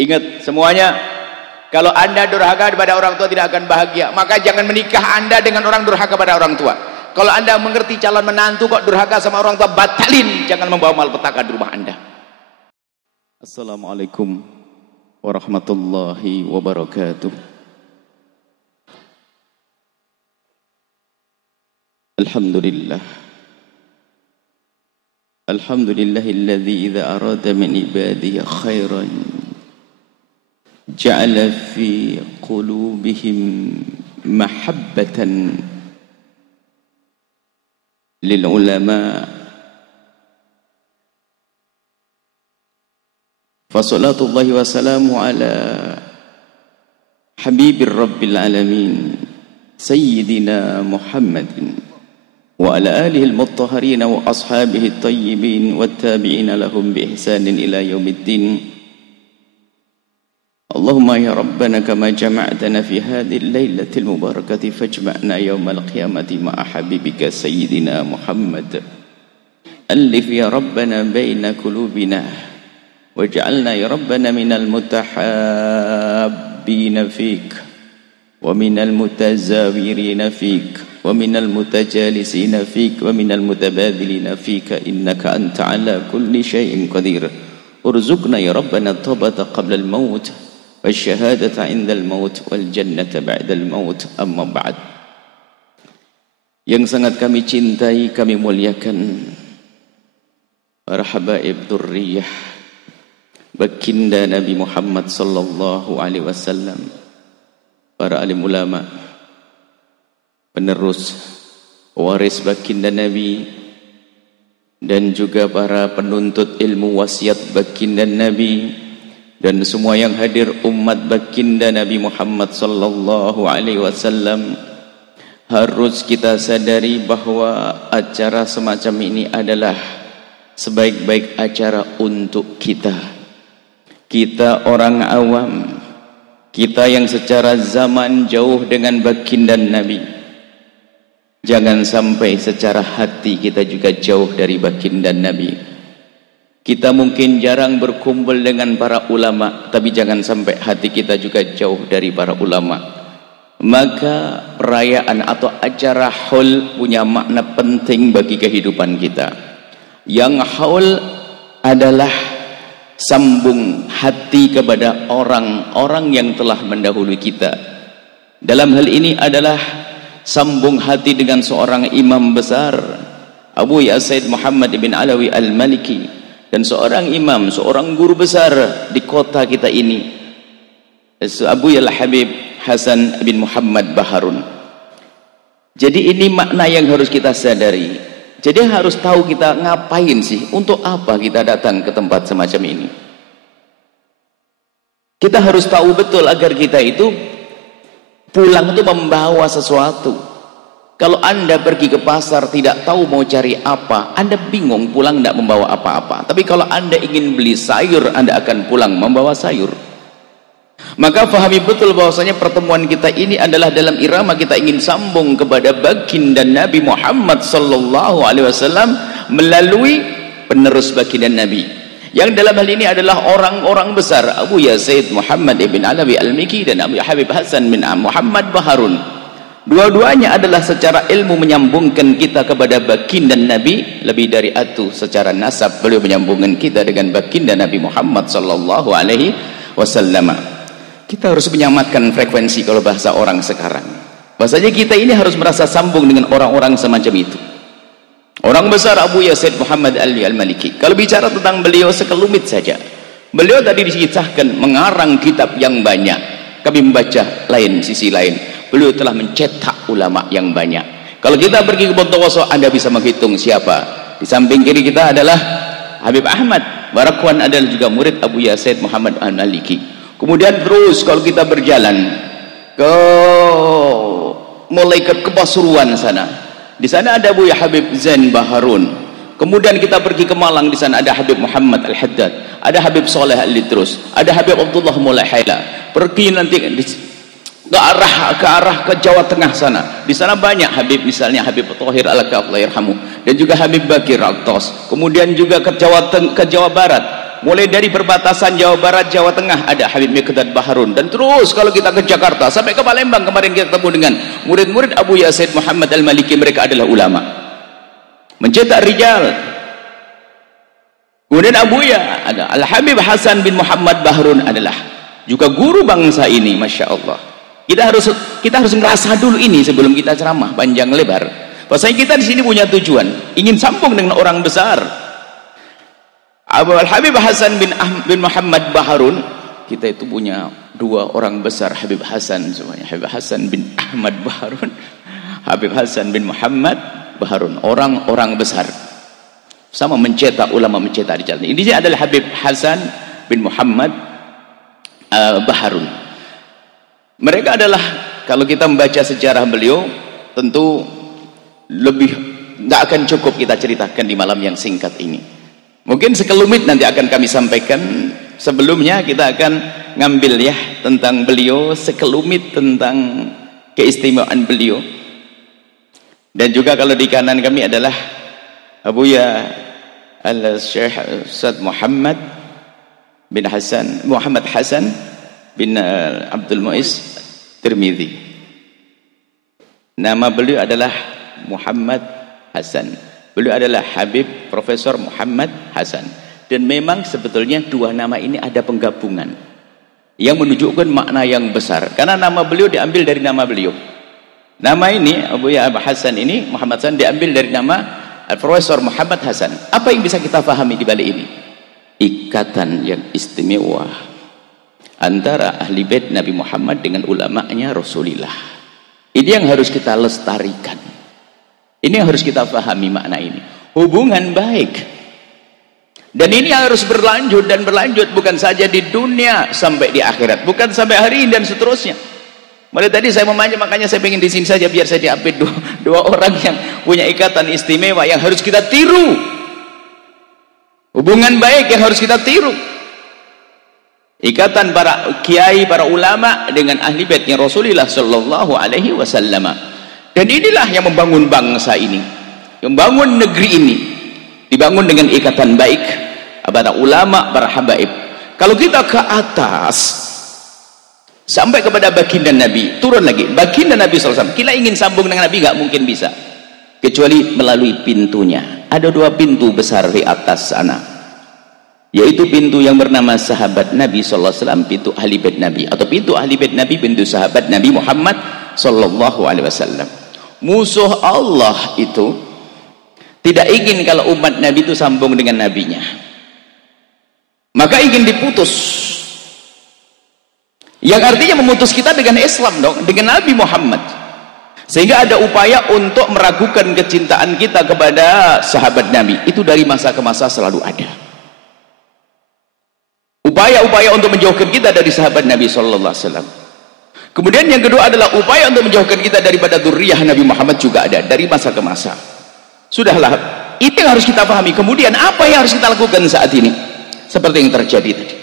Ingat semuanya, kalau Anda durhaka kepada orang tua tidak akan bahagia. Maka jangan menikah Anda dengan orang durhaka pada orang tua. Kalau Anda mengerti calon menantu kok durhaka sama orang tua, batalin. Jangan membawa malpetaka di rumah Anda. Assalamualaikum warahmatullahi wabarakatuh. Alhamdulillah. Alhamdulillahilladzi idza arada min ibadihi khairan ja'ala fi qulubihim mahabbatan lil ulama. Fa salatullahi wa salamu ala habibir rabbil alamin sayyidina Muhammadin wa ala alihi al-mutahharin wa ashabihi at-tayyibin wat-tabi'in lahum bi ihsanin ila yaumiddin. Allahumma ya rabbana kama jama'tana fi hadhihi al-lailati al-mubarakati fajma'na yawmal qiyamati ma'a habibika sayyidina Muhammad. Alif ya rabbana baina qulubina waj'alna ya rabbana minal mutahabbina fik wa minal mutazawirina fik wa minal mutajalisina fik wa minal mutabadhilina fika innaka anta ala kulli syai'in qadir. Urzuqna ya rabbana at-taubata qabla al-maut wasyahadata 'inda al-maut wal jannata ba'da al-maut. Amma ba'd. Yang sangat kami cintai, kami muliakan para habaib dzurriyyah baginda Nabi Muhammad sallallahu alaihi wasallam, para alim ulama, penerus waris baginda Nabi, dan juga para penuntut ilmu wasiat baginda Nabi, dan semua yang hadir umat baginda Nabi Muhammad sallallahu alaihi wasallam. Harus kita sadari bahwa acara semacam ini adalah sebaik-baik acara untuk kita orang awam, kita yang secara zaman jauh dengan baginda Nabi. Jangan sampai secara hati kita juga jauh dari baginda Nabi. Kita mungkin jarang berkumpul dengan para ulama, tapi jangan sampai hati kita juga jauh dari para ulama. Maka perayaan atau acara haul punya makna penting bagi kehidupan kita. Yang haul adalah sambung hati kepada orang-orang yang telah mendahului kita. Dalam hal ini adalah sambung hati dengan seorang imam besar, Abu Ya Said Muhammad bin Alawi Al-Maliki, dan seorang imam, seorang guru besar di kota kita ini, Abu Ya Habib Hasan bin Muhammad Baharun. Jadi ini makna yang harus kita sadari. Jadi harus tahu kita ngapain sih, untuk apa kita datang ke tempat semacam ini. Kita harus tahu betul agar kita itu pulang itu membawa sesuatu. Kalau Anda pergi ke pasar tidak tahu mau cari apa, Anda bingung pulang tidak membawa apa-apa. Tapi kalau Anda ingin beli sayur, Anda akan pulang membawa sayur. Maka fahami betul bahwasanya pertemuan kita ini adalah dalam irama kita ingin sambung kepada baginda Nabi Muhammad sallallahu alaihi wasallam melalui penerus baginda Nabi, yang dalam hal ini adalah orang-orang besar, Abu Ya Said Muhammad ibn Alawi Al-Maliki dan Abu Habib Hasan bin Muhammad Baharun. Dua-duanya adalah secara ilmu menyambungkan kita kepada baginda Nabi, lebih dari itu secara nasab beliau menyambungkan kita dengan baginda Nabi Muhammad sallallahu alaihi wasallam. Kita harus menyamatkan frekuensi kalau bahasa orang sekarang. Bahasanya kita ini harus merasa sambung dengan orang-orang semacam itu. Orang besar Abu Ya Said Muhammad Al-Maliki. Kalau bicara tentang beliau sekelumit saja. Beliau tadi dikisahkan mengarang kitab yang banyak. Kami membaca lain sisi lain. Beliau telah mencetak ulama yang banyak. Kalau kita pergi ke Bontowoso, Anda bisa menghitung siapa. Di samping kiri kita adalah Habib Ahmad Barakwan, adalah juga murid Abu Ya Said Muhammad Al-Maliki. Kemudian terus kalau kita berjalan ke mulai ke Pasuruan sana, di sana ada Abu Ya Habib Zain Baharun. Kemudian kita pergi ke Malang, di sana ada Habib Muhammad Al-Haddad, ada Habib Saleh Al-Lidrus, ada Habib Abdullah Mulahaila. Pergi nanti ke arah ke Jawa Tengah sana. Di sana banyak Habib, misalnya Habib Thahir Al-Kaf Allah yarhamu, dan juga Habib Bakir Al-Tos. Kemudian juga ke Jawa Barat mulai dari perbatasan Jawa Barat, Jawa Tengah ada Habib Miqdad Baharun, dan terus kalau kita ke Jakarta sampai ke Palembang, kemarin kita ketemu dengan murid-murid Abu Yazid Muhammad Al-Maliki, mereka adalah ulama mencetak rijal. Kemudian Abuya ada Al-Habib Hasan bin Muhammad Baharun, adalah juga guru bangsa ini. Masya Allah, kita harus ngerasa dulu ini sebelum kita ceramah panjang lebar. Bahwasanya kita di sini punya tujuan, ingin sambung dengan orang besar. Abu Al-Habib Hasan bin Muhammad Baharun, kita itu punya dua orang besar Habib Hasan semuanya, Habib Hasan bin Ahmad Baharun, Habib Hasan bin Muhammad Baharun, orang-orang besar sama mencetak ulama, mencetak di jalan ini. Dia adalah Habib Hasan bin Muhammad Baharun. Mereka adalah, kalau kita membaca sejarah beliau, tentu lebih nggak akan cukup kita ceritakan di malam yang singkat ini. Mungkin sekelumit nanti akan kami sampaikan. Sebelumnya kita akan ngambil ya tentang beliau, sekelumit tentang keistimewaan beliau. Dan juga kalau di kanan kami adalah Abuya Al-Syekh Ustaz Muhammad Hasan bin Abdul Muiz Tirmidzi. Nama beliau adalah Muhammad Hasan. Beliau adalah Habib Profesor Muhammad Hasan. Dan memang sebetulnya dua nama ini ada penggabungan yang menunjukkan makna yang besar, karena nama beliau diambil dari nama beliau. Nama ini Abuya Hasan ini, Muhammad Hasan, diambil dari nama Profesor Muhammad Hasan. Apa yang bisa kita pahami di balik ini? Ikatan yang istimewa antara ahli bait Nabi Muhammad dengan ulamanya Rasulullah. Ini yang harus kita lestarikan. Ini yang harus kita pahami makna ini. Hubungan baik. Dan ini harus berlanjut dan berlanjut, bukan saja di dunia sampai di akhirat, bukan sampai hari ini dan seterusnya. Mulai tadi saya memanja, makanya saya ingin di sini saja biar saya diupdate dua orang yang punya ikatan istimewa yang harus kita tiru. Hubungan baik yang harus kita tiru. Ikatan para kiai, para ulama dengan ahli baitnya Rasulullah sallallahu alaihi wasallam. Dan inilah yang membangun bangsa ini, membangun negeri ini, dibangun dengan ikatan baik para ulama, para habaib. Kalau kita ke atas sampai kepada baginda Nabi, turun lagi baginda Nabi SAW, kita ingin sambung dengan Nabi nggak mungkin bisa kecuali melalui pintunya. Ada dua pintu besar di atas sana, yaitu pintu yang bernama sahabat Nabi SAW, pintu ahli bait Nabi, atau pintu ahli bait Nabi, pintu sahabat Nabi Muhammad SAW. Musuh Allah itu tidak ingin kalau umat Nabi itu sambung dengan nabinya, maka ingin diputus. Yang artinya memutus kita dengan Islam dong, dengan Nabi Muhammad. Sehingga ada upaya untuk meragukan kecintaan kita kepada sahabat Nabi. Itu dari masa ke masa selalu ada. Upaya-upaya untuk menjauhkan kita dari sahabat Nabi SAW. Kemudian yang kedua adalah upaya untuk menjauhkan kita daripada dzurriyyah Nabi Muhammad, juga ada dari masa ke masa. Sudahlah, itu yang harus kita pahami. Kemudian apa yang harus kita lakukan saat ini? Seperti yang terjadi tadi.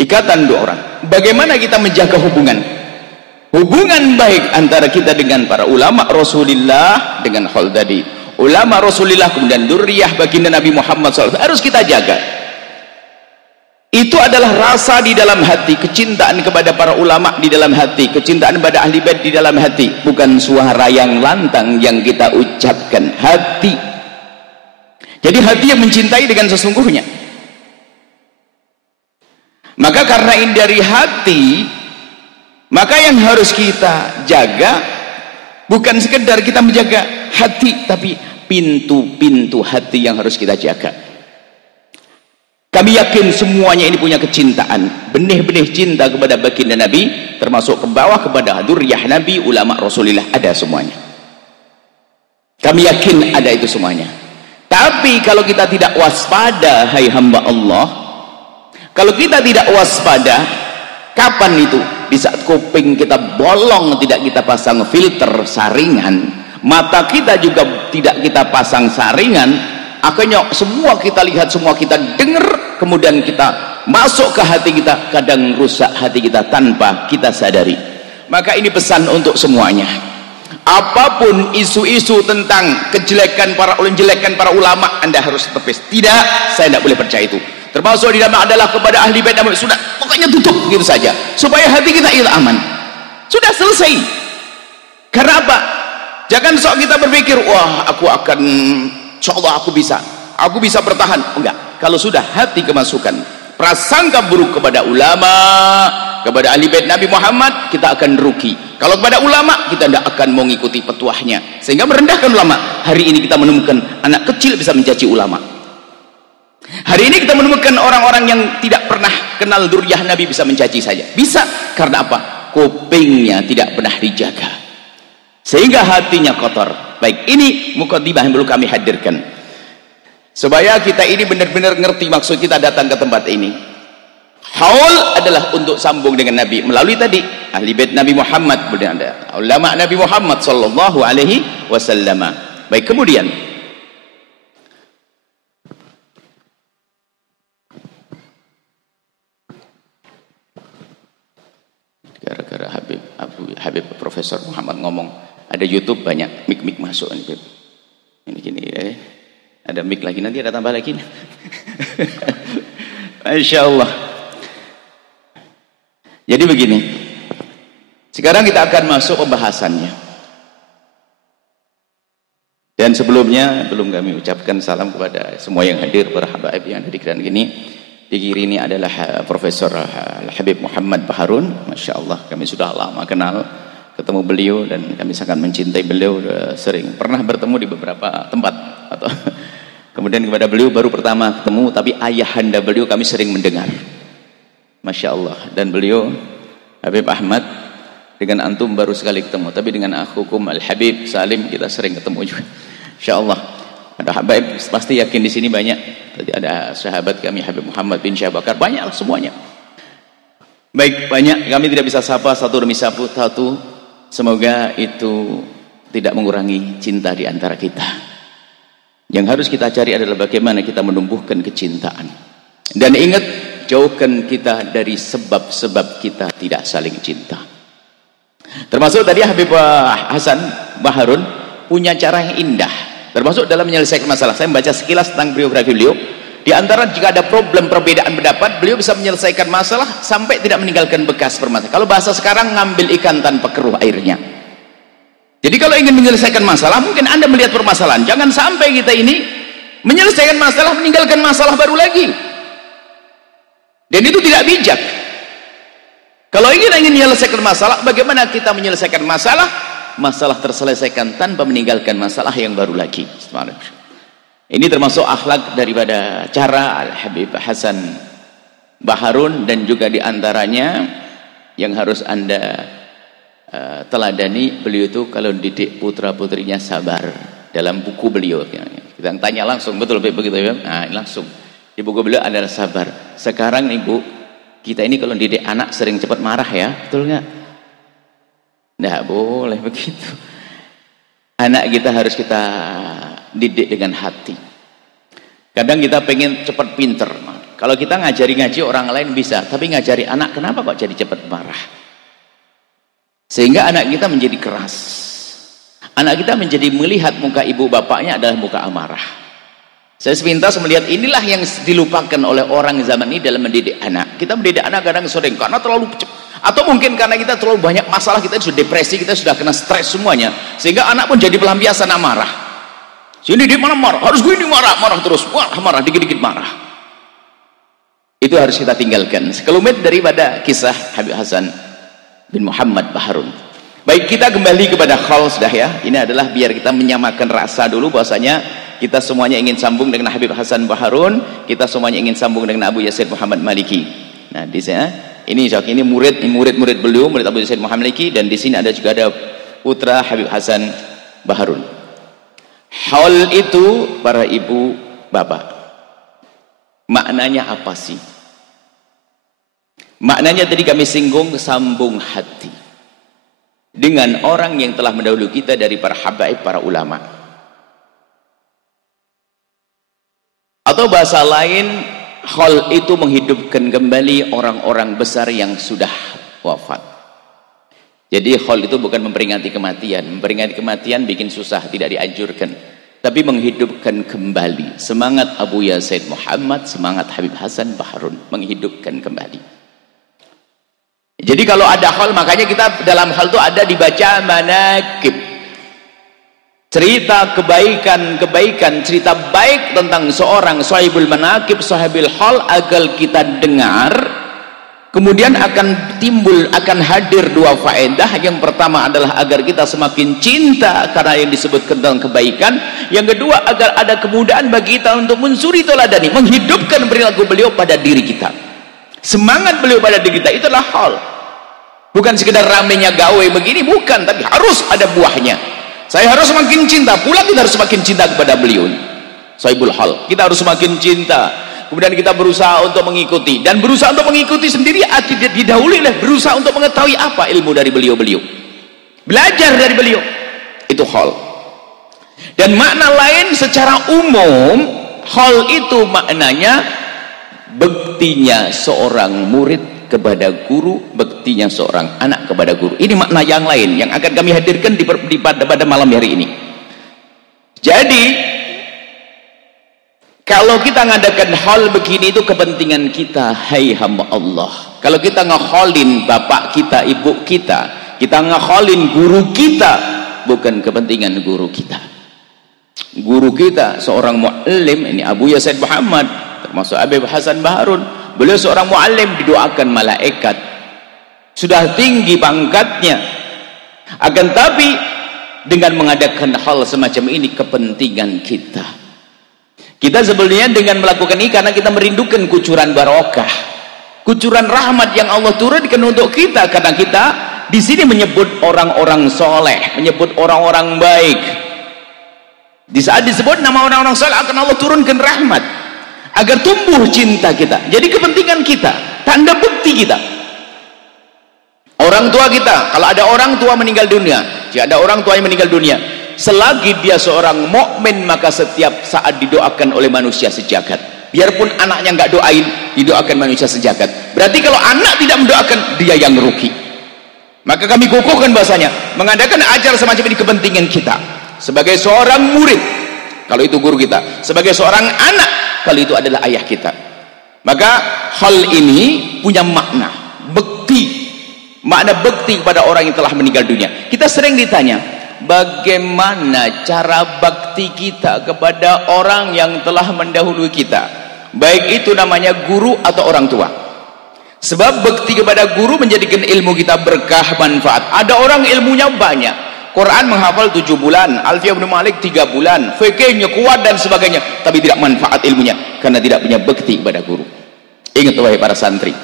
Ikatan dua orang. Bagaimana kita menjaga hubungan baik antara kita dengan para ulama Rasulullah, dengan Khaldadi, ulama Rasulullah, kemudian dzurriyyah baginda Nabi Muhammad SAW, harus kita jaga. Itu adalah rasa di dalam hati, kecintaan kepada para ulama di dalam hati, kecintaan pada ahli bait di dalam hati, bukan suara yang lantang yang kita ucapkan. Hati. Jadi hati yang mencintai dengan sesungguhnya. Maka karena ini dari hati, maka yang harus kita jaga bukan sekedar kita menjaga hati, tapi pintu-pintu hati yang harus kita jaga. Kami yakin semuanya ini punya kecintaan, benih-benih cinta kepada baginda Nabi, termasuk ke bawah kepada dzurriyyah Nabi, ulama Rasulullah, ada semuanya. Kami yakin ada itu semuanya. Tapi kalau kita tidak waspada, hai hamba Allah, kalau kita tidak waspada, kapan itu? Di saat kuping kita bolong, tidak kita pasang filter saringan, mata kita juga tidak kita pasang saringan, akhirnya semua kita lihat, semua kita dengar, kemudian kita masuk ke hati kita, kadang rusak hati kita tanpa kita sadari. Maka ini pesan untuk semuanya. Apapun isu-isu tentang kejelekan para ulama, Anda harus tepis. Tidak, saya tidak boleh percaya itu. Termasuk di dalam adalah kepada ahli bait Nabi. Sudah, pokoknya tutup gitu saja supaya hati kita itu aman. Sudah selesai. Karena apa? Jangan sok kita berpikir, wah aku akan, insyaallah aku bisa bertahan. Enggak. Kalau sudah hati kemasukan prasangka buruk kepada ulama, kepada ahli bait Nabi Muhammad, kita akan rugi. Kalau kepada ulama, kita tidak akan mengikuti petuahnya, sehingga merendahkan ulama. Hari ini kita menemukan anak kecil bisa mencaci ulama. Hari ini kita menemukan orang-orang yang tidak pernah kenal dzurriyyah Nabi bisa mencaci saja. Bisa, karena apa? Kupingnya tidak pernah dijaga, sehingga hatinya kotor. Baik, ini mukadimah yang perlu kami hadirkan, supaya kita ini benar-benar ngerti maksud kita datang ke tempat ini. Haul adalah untuk sambung dengan Nabi melalui tadi ahli bait Nabi Muhammad, kemudian ada ulama Nabi Muhammad sallallahu alaihi wasallam. Baik, kemudian gara-gara Habib Profesor Muhammad ngomong, ada YouTube banyak mic masuk nih, Beb. Ini gini ada mic lagi, nanti ada tambah lagi. Masya Allah. Jadi begini, sekarang kita akan masuk pembahasannya. Dan sebelumnya, belum kami ucapkan salam kepada semua yang hadir, para habaib yang ada di keran gini. Di kiri ini adalah Profesor Habib Muhammad Baharun. Masya Allah, kami sudah lama kenal, ketemu beliau, dan kami sangat mencintai beliau. Sering pernah bertemu di beberapa tempat, atau kemudian kepada beliau baru pertama ketemu, tapi ayahanda beliau kami sering mendengar. Masya Allah. Dan beliau Habib Ahmad dengan antum baru sekali ketemu, tapi dengan akhukum Al-Habib Salim kita sering ketemu juga. Insya Allah. Ada habaib pasti yakin di sini banyak. Tadi ada sahabat kami Habib Muhammad bin Syah Bakar, banyak semuanya. Baik, banyak, kami tidak bisa sapa satu demi satu. Semoga itu tidak mengurangi cinta di antara kita. Yang harus kita cari adalah bagaimana kita menumbuhkan kecintaan. Dan ingat, jauhkan kita dari sebab-sebab kita tidak saling cinta. Termasuk tadi Habib Hasan Baharun punya cara yang indah, termasuk dalam menyelesaikan masalah. Saya membaca sekilas tentang biografi beliau. Di antara jika ada problem perbedaan pendapat, beliau bisa menyelesaikan masalah sampai tidak meninggalkan bekas permasalahan. Kalau bahasa sekarang, ngambil ikan tanpa keruh airnya. Jadi kalau ingin menyelesaikan masalah, mungkin Anda melihat permasalahan, jangan sampai kita ini menyelesaikan masalah meninggalkan masalah baru lagi. Dan itu tidak bijak. Kalau ingin menyelesaikan masalah, bagaimana kita menyelesaikan masalah? Masalah terselesaikan tanpa meninggalkan masalah yang baru lagi. Ini termasuk akhlak daripada cara Al-Habib Hasan Baharun, dan juga diantaranya yang harus Anda teladani, beliau itu kalau didik putra-putrinya sabar. Dalam buku beliau, kita tanya langsung, betul begitu ya? Nah, langsung. Di buku beliau adalah sabar. Sekarang nih Bu, kita ini kalau didik anak sering cepat marah ya, betul nggak? Nggak boleh begitu. Anak kita harus kita didik dengan hati. Kadang kita pengen cepat pinter. Kalau kita ngajari ngaji orang lain bisa, tapi ngajari anak kenapa kok jadi cepat marah? Sehingga anak kita menjadi keras. Anak kita menjadi melihat muka ibu bapaknya adalah muka amarah. Saya sepintas melihat inilah yang dilupakan oleh orang zaman ini dalam mendidik anak. Kita mendidik anak kadang sering karena terlalu cepat, atau mungkin karena kita terlalu banyak masalah, kita sudah depresi, kita sudah kena stres semuanya, sehingga anak pun jadi pelampiasan amarah. Sini dia mana marah, harus gue ini marah terus, marah dikit-dikit marah. Itu harus kita tinggalkan. Sekelumit daripada kisah Habib Hasan bin Muhammad Baharun. Baik, kita kembali kepada khol sudah ya. Ini adalah biar kita menyamakan rasa dulu, bahwasanya kita semuanya ingin sambung dengan Habib Hasan Baharun, kita semuanya ingin sambung dengan Abu Yazid Muhammad Maliki. Nah, di sini ini murid beliau, murid Abu Yazid Muhammad Maliki, dan di sini ada juga ada putra Habib Hasan Baharun. Haul itu para ibu bapak, maknanya apa sih? Maknanya tadi kami singgung, sambung hati dengan orang yang telah mendahului kita dari para habaib, para ulama. Atau bahasa lain, haul itu menghidupkan kembali orang-orang besar yang sudah wafat. Jadi haul itu bukan memperingati kematian. Memperingati kematian bikin susah, tidak dianjurkan. tapi menghidupkan kembali semangat Abuya Said Muhammad, semangat Habib Hasan Baharun, menghidupkan kembali. Jadi kalau ada hal, makanya kita dalam hal itu ada dibaca manaqib, cerita kebaikan, cerita baik tentang seorang sahibul manaqib, sahibul hal, agar kita dengar. Kemudian akan timbul, akan hadir dua faedah. Yang pertama adalah agar kita semakin cinta karena yang disebutkan tentang kebaikan. Yang kedua, agar ada kemudahan bagi kita untuk mensuri toladani, menghidupkan perilaku beliau pada diri kita, semangat beliau pada diri kita. Itulah hal, bukan sekedar ramenya gawe begini, bukan, tapi harus ada buahnya. Saya harus semakin cinta, pula kita harus semakin cinta kepada beliau, sahibul hal. Kita harus semakin cinta. Kemudian kita berusaha untuk mengikuti, dan berusaha untuk mengikuti sendiri tidak didahului oleh berusaha untuk mengetahui apa ilmu dari beliau-beliau, belajar dari beliau. Itu hal. Dan makna lain secara umum, hal itu maknanya bektinya seorang murid kepada guru, bektinya seorang anak kepada guru. Ini makna yang lain yang akan kami hadirkan pada malam hari ini. Jadi kalau kita ngadakan hal begini, itu kepentingan kita, hai hamba Allah. Kalau kita ngeholin bapak kita, ibu kita, kita ngeholin guru kita, bukan kepentingan guru kita. Guru kita seorang muallim, ini Abuya Said Muhammad, termasuk Habib Hasan Baharun. Beliau seorang muallim, didoakan malaikat, sudah tinggi pangkatnya. Akan tapi dengan mengadakan hal semacam ini, kepentingan kita. Kita sebenarnya dengan melakukan ini karena kita merindukan kucuran barokah, kucuran rahmat yang Allah turunkan untuk kita. Karena kita di sini menyebut orang-orang soleh, menyebut orang-orang baik. Di saat disebut nama orang-orang soleh, akan Allah turunkan rahmat agar tumbuh cinta kita. Jadi kepentingan kita, tanda bukti kita. Orang tua kita, kalau ada orang tua meninggal dunia, jika ada orang tua yang meninggal dunia, selagi dia seorang mukmin, maka setiap saat didoakan oleh manusia sejagat. Biarpun anaknya nggak doain, didoakan manusia sejagat. Berarti kalau anak tidak mendoakan, dia yang rugi. Maka kami kukuhkan bahasanya, mengadakan acara semacam ini kepentingan kita. Sebagai seorang murid, kalau itu guru kita. Sebagai seorang anak, kalau itu adalah ayah kita. Maka hal ini punya makna bekti, makna bekti kepada orang yang telah meninggal dunia. Kita sering ditanya, bagaimana cara bakti kita kepada orang yang telah mendahului kita, baik itu namanya guru atau orang tua. Sebab bakti kepada guru menjadikan ilmu kita berkah, manfaat. Ada orang ilmunya banyak, Quran menghafal 7 bulan, Alfiyah bin Malik 3 bulan, fikihnya kuat dan sebagainya, tapi tidak manfaat ilmunya karena tidak punya bakti kepada guru. Ingat wahai para santri,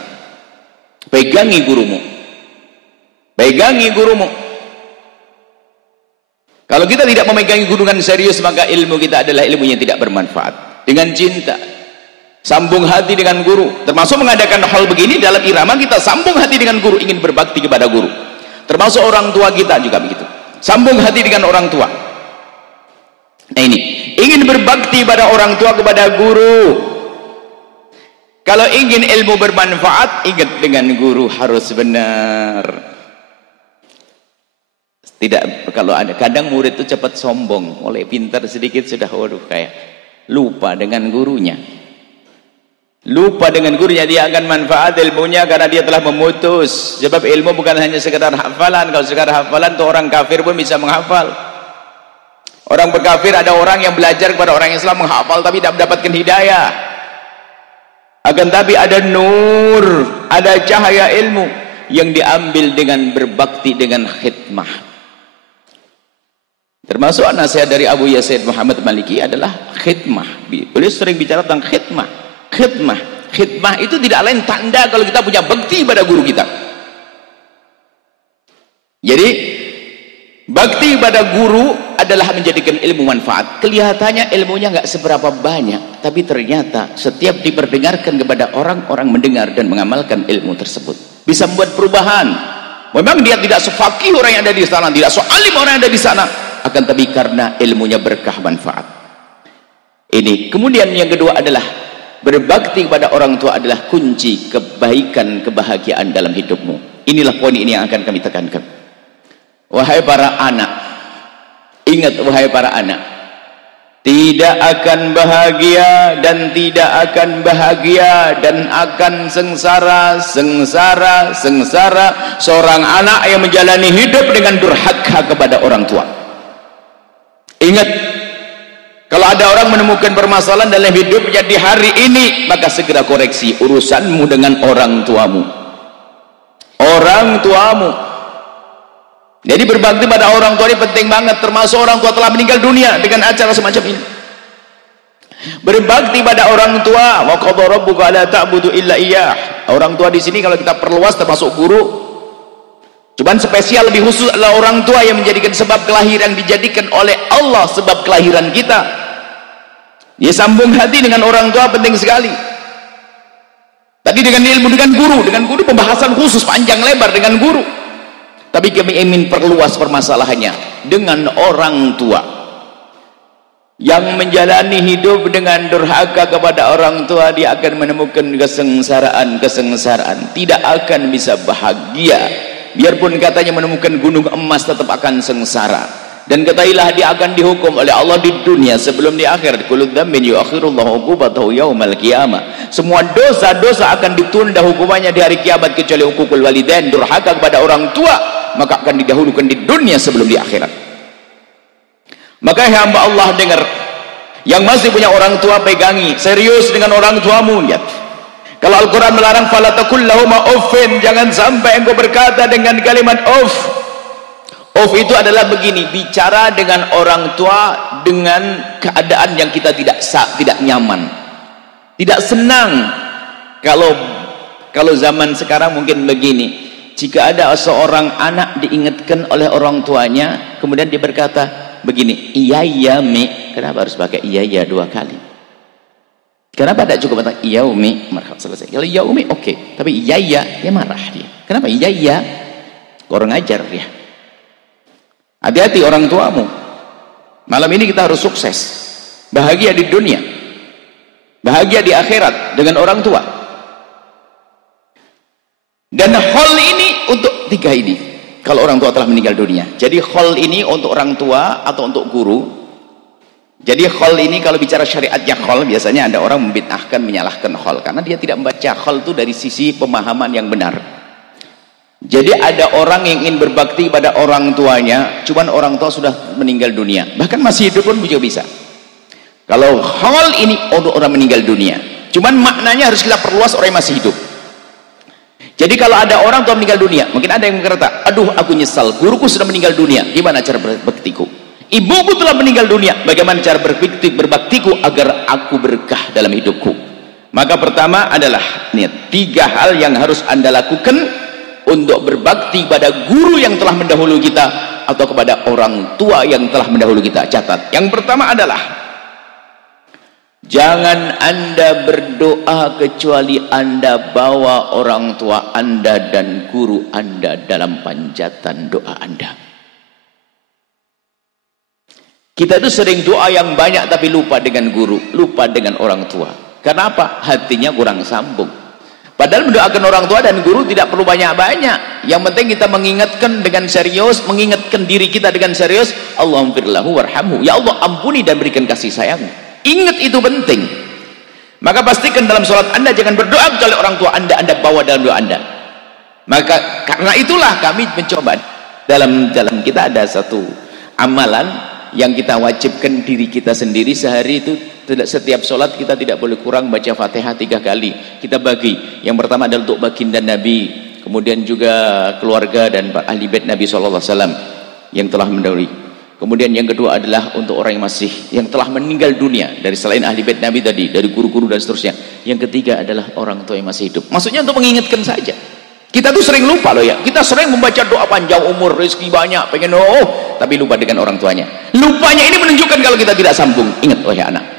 pegangi gurumu, pegangi gurumu. Kalau kita tidak memegangi guru dengan serius, maka ilmu kita adalah ilmu yang tidak bermanfaat. Dengan cinta, sambung hati dengan guru, termasuk mengadakan hal begini dalam irama kita sambung hati dengan guru, ingin berbakti kepada guru. Termasuk orang tua kita juga begitu, sambung hati dengan orang tua. Nah ini, ingin berbakti pada orang tua, kepada guru. Kalau ingin ilmu bermanfaat, ingat dengan guru harus benar. Tidak, kalau ada, kadang murid itu cepat sombong, mulai pintar sedikit sudah waduh kayak lupa dengan gurunya. Lupa dengan gurunya, dia akan manfaat ilmunya karena dia telah memutus. Sebab ilmu bukan hanya sekedar hafalan. Kalau sekedar hafalan tuh orang kafir pun bisa menghafal. Orang berkafir, ada orang yang belajar kepada orang Islam menghafal tapi tidak mendapatkan hidayah. Akan tapi ada nur, ada cahaya ilmu yang diambil dengan berbakti, dengan khidmah. Termasuk nasihat dari Abuya Said Muhammad Maliki adalah khidmah. Beliau sering bicara tentang khidmah. Khidmah itu tidak lain tanda kalau kita punya bakti pada guru kita. Jadi bakti pada guru adalah menjadikan ilmu manfaat. Kelihatannya ilmunya nggak seberapa banyak, tapi ternyata setiap diperdengarkan kepada orang mendengar dan mengamalkan ilmu tersebut bisa membuat perubahan. Memang dia tidak sefaqih orang yang ada di sana, tidak sealim orang yang ada di sana, akan tapi karena ilmunya berkah, manfaat. Ini. Kemudian yang kedua adalah berbakti kepada orang tua adalah kunci kebaikan, kebahagiaan dalam hidupmu. Inilah poin ini yang akan kami tekankan. Wahai para anak, ingat wahai para anak, tidak akan bahagia dan tidak akan bahagia dan akan sengsara, sengsara, sengsara seorang anak yang menjalani hidup dengan durhaka kepada orang tua. Ingat, kalau ada orang menemukan permasalahan dalam hidupnya di hari ini, maka segera koreksi urusanmu dengan orang tuamu. Orang tuamu. Jadi berbakti pada orang tua ini penting banget, termasuk orang tua telah meninggal dunia dengan acara semacam ini. Berbakti pada orang tua, wa qadha rabbuka alla ta'budu illa iyyah. Orang tua di sini kalau kita perluas termasuk guru. Cuman spesial lebih khusus adalah orang tua yang menjadikan sebab kelahiran, dijadikan oleh Allah sebab kelahiran kita. Dia sambung hati dengan orang tua penting sekali. Tadi dengan ilmu, dengan guru pembahasan khusus panjang lebar dengan guru. Tapi kami ingin perluas permasalahannya dengan orang tua yang menjalani hidup dengan durhaka kepada orang tua. Dia akan menemukan kesengsaraan, tidak akan bisa bahagia. Biarpun katanya menemukan gunung emas, tetap akan sengsara. Dan ketahuilah dia akan dihukum oleh Allah di dunia sebelum di akhirat. Kullu dzambin yu'akhirullahu 'uqubatahu yaumal qiyamah. Semua dosa-dosa akan ditunda hukumannya di hari kiamat kecuali uququl walidain, durhaka kepada orang tua, maka akan didahulukan di dunia sebelum di akhirat. Maka hamba Allah dengar, yang masih punya orang tua pegangi, serius dengan orang tuamu. Lihat, kalau Al-Quran melarang fala taqul lahuma uffin, jangan sampai engkau berkata dengan kalimat uff. Uff itu adalah begini, bicara dengan orang tua dengan keadaan yang kita tidak nyaman, tidak senang. Kalau zaman sekarang mungkin begini, jika ada seorang anak diingatkan oleh orang tuanya, kemudian dia berkata begini, iya iya mi, kenapa harus pakai iya iya 2 kali? Kenapa tidak cukup kata iya umi, marhab selesai. Kalau iya umi oke, tapi iya iya dia marah dia. Kenapa iya iya? Kurang ajar dia. Hati-hati orang tuamu. Malam ini kita harus sukses, bahagia di dunia, bahagia di akhirat dengan orang tua. Dan hal ini untuk 3 ini kalau orang tua telah meninggal dunia. Jadi hal ini untuk orang tua atau untuk guru. Jadi hal ini kalau bicara syariatnya hal, biasanya ada orang membid'ahkan, menyalahkan hal karena dia tidak membaca hal itu dari sisi pemahaman yang benar. Jadi ada orang yang ingin berbakti pada orang tuanya, cuman orang tua sudah meninggal dunia, bahkan masih hidup pun juga bisa. Kalau hal ini untuk orang meninggal dunia, cuman maknanya harus kita perluas orang yang masih hidup. Jadi kalau ada orang tua meninggal dunia, mungkin ada yang berkata, aduh aku nyesal, guruku sudah meninggal dunia, gimana cara berbaktiku? Ibuku telah meninggal dunia, bagaimana cara berbaktiku agar aku berkah dalam hidupku? Maka pertama adalah 3 hal yang harus Anda lakukan untuk berbakti pada guru yang telah mendahului kita atau kepada orang tua yang telah mendahului kita. Catat, yang pertama adalah jangan Anda berdoa kecuali Anda bawa orang tua Anda dan guru Anda dalam panjatan doa Anda. Kita itu sering doa yang banyak tapi lupa dengan guru, lupa dengan orang tua. Kenapa? Hatinya kurang sambung. Padahal mendoakan orang tua dan guru tidak perlu banyak-banyak. Yang penting kita mengingatkan dengan serius, mengingatkan diri kita dengan serius. Allahumfirlahu warhamhu, ya Allah ampuni dan berikan kasih sayang. Ingat itu penting. Maka pastikan dalam sholat Anda jangan berdoa kecuali orang tua Anda bawa dalam doa Anda. Maka karena itulah kami mencoba dalam kita ada satu amalan yang kita wajibkan diri kita sendiri sehari itu. Setiap sholat kita tidak boleh kurang baca Fatihah 3 kali. Kita bagi. Yang pertama adalah untuk baginda Nabi, kemudian juga keluarga dan ahli bait Nabi SAW yang telah mendahului. Kemudian yang kedua adalah untuk orang yang telah meninggal dunia dari selain ahli bait Nabi tadi, dari guru-guru dan seterusnya. Yang ketiga adalah orang tua yang masih hidup. Maksudnya untuk mengingatkan saja. Kita tuh sering lupa loh ya. Kita sering membaca doa panjang umur, rezeki banyak, pengen tapi lupa dengan orang tuanya. Lupanya ini menunjukkan kalau kita tidak sambung. Ingat wahai anak.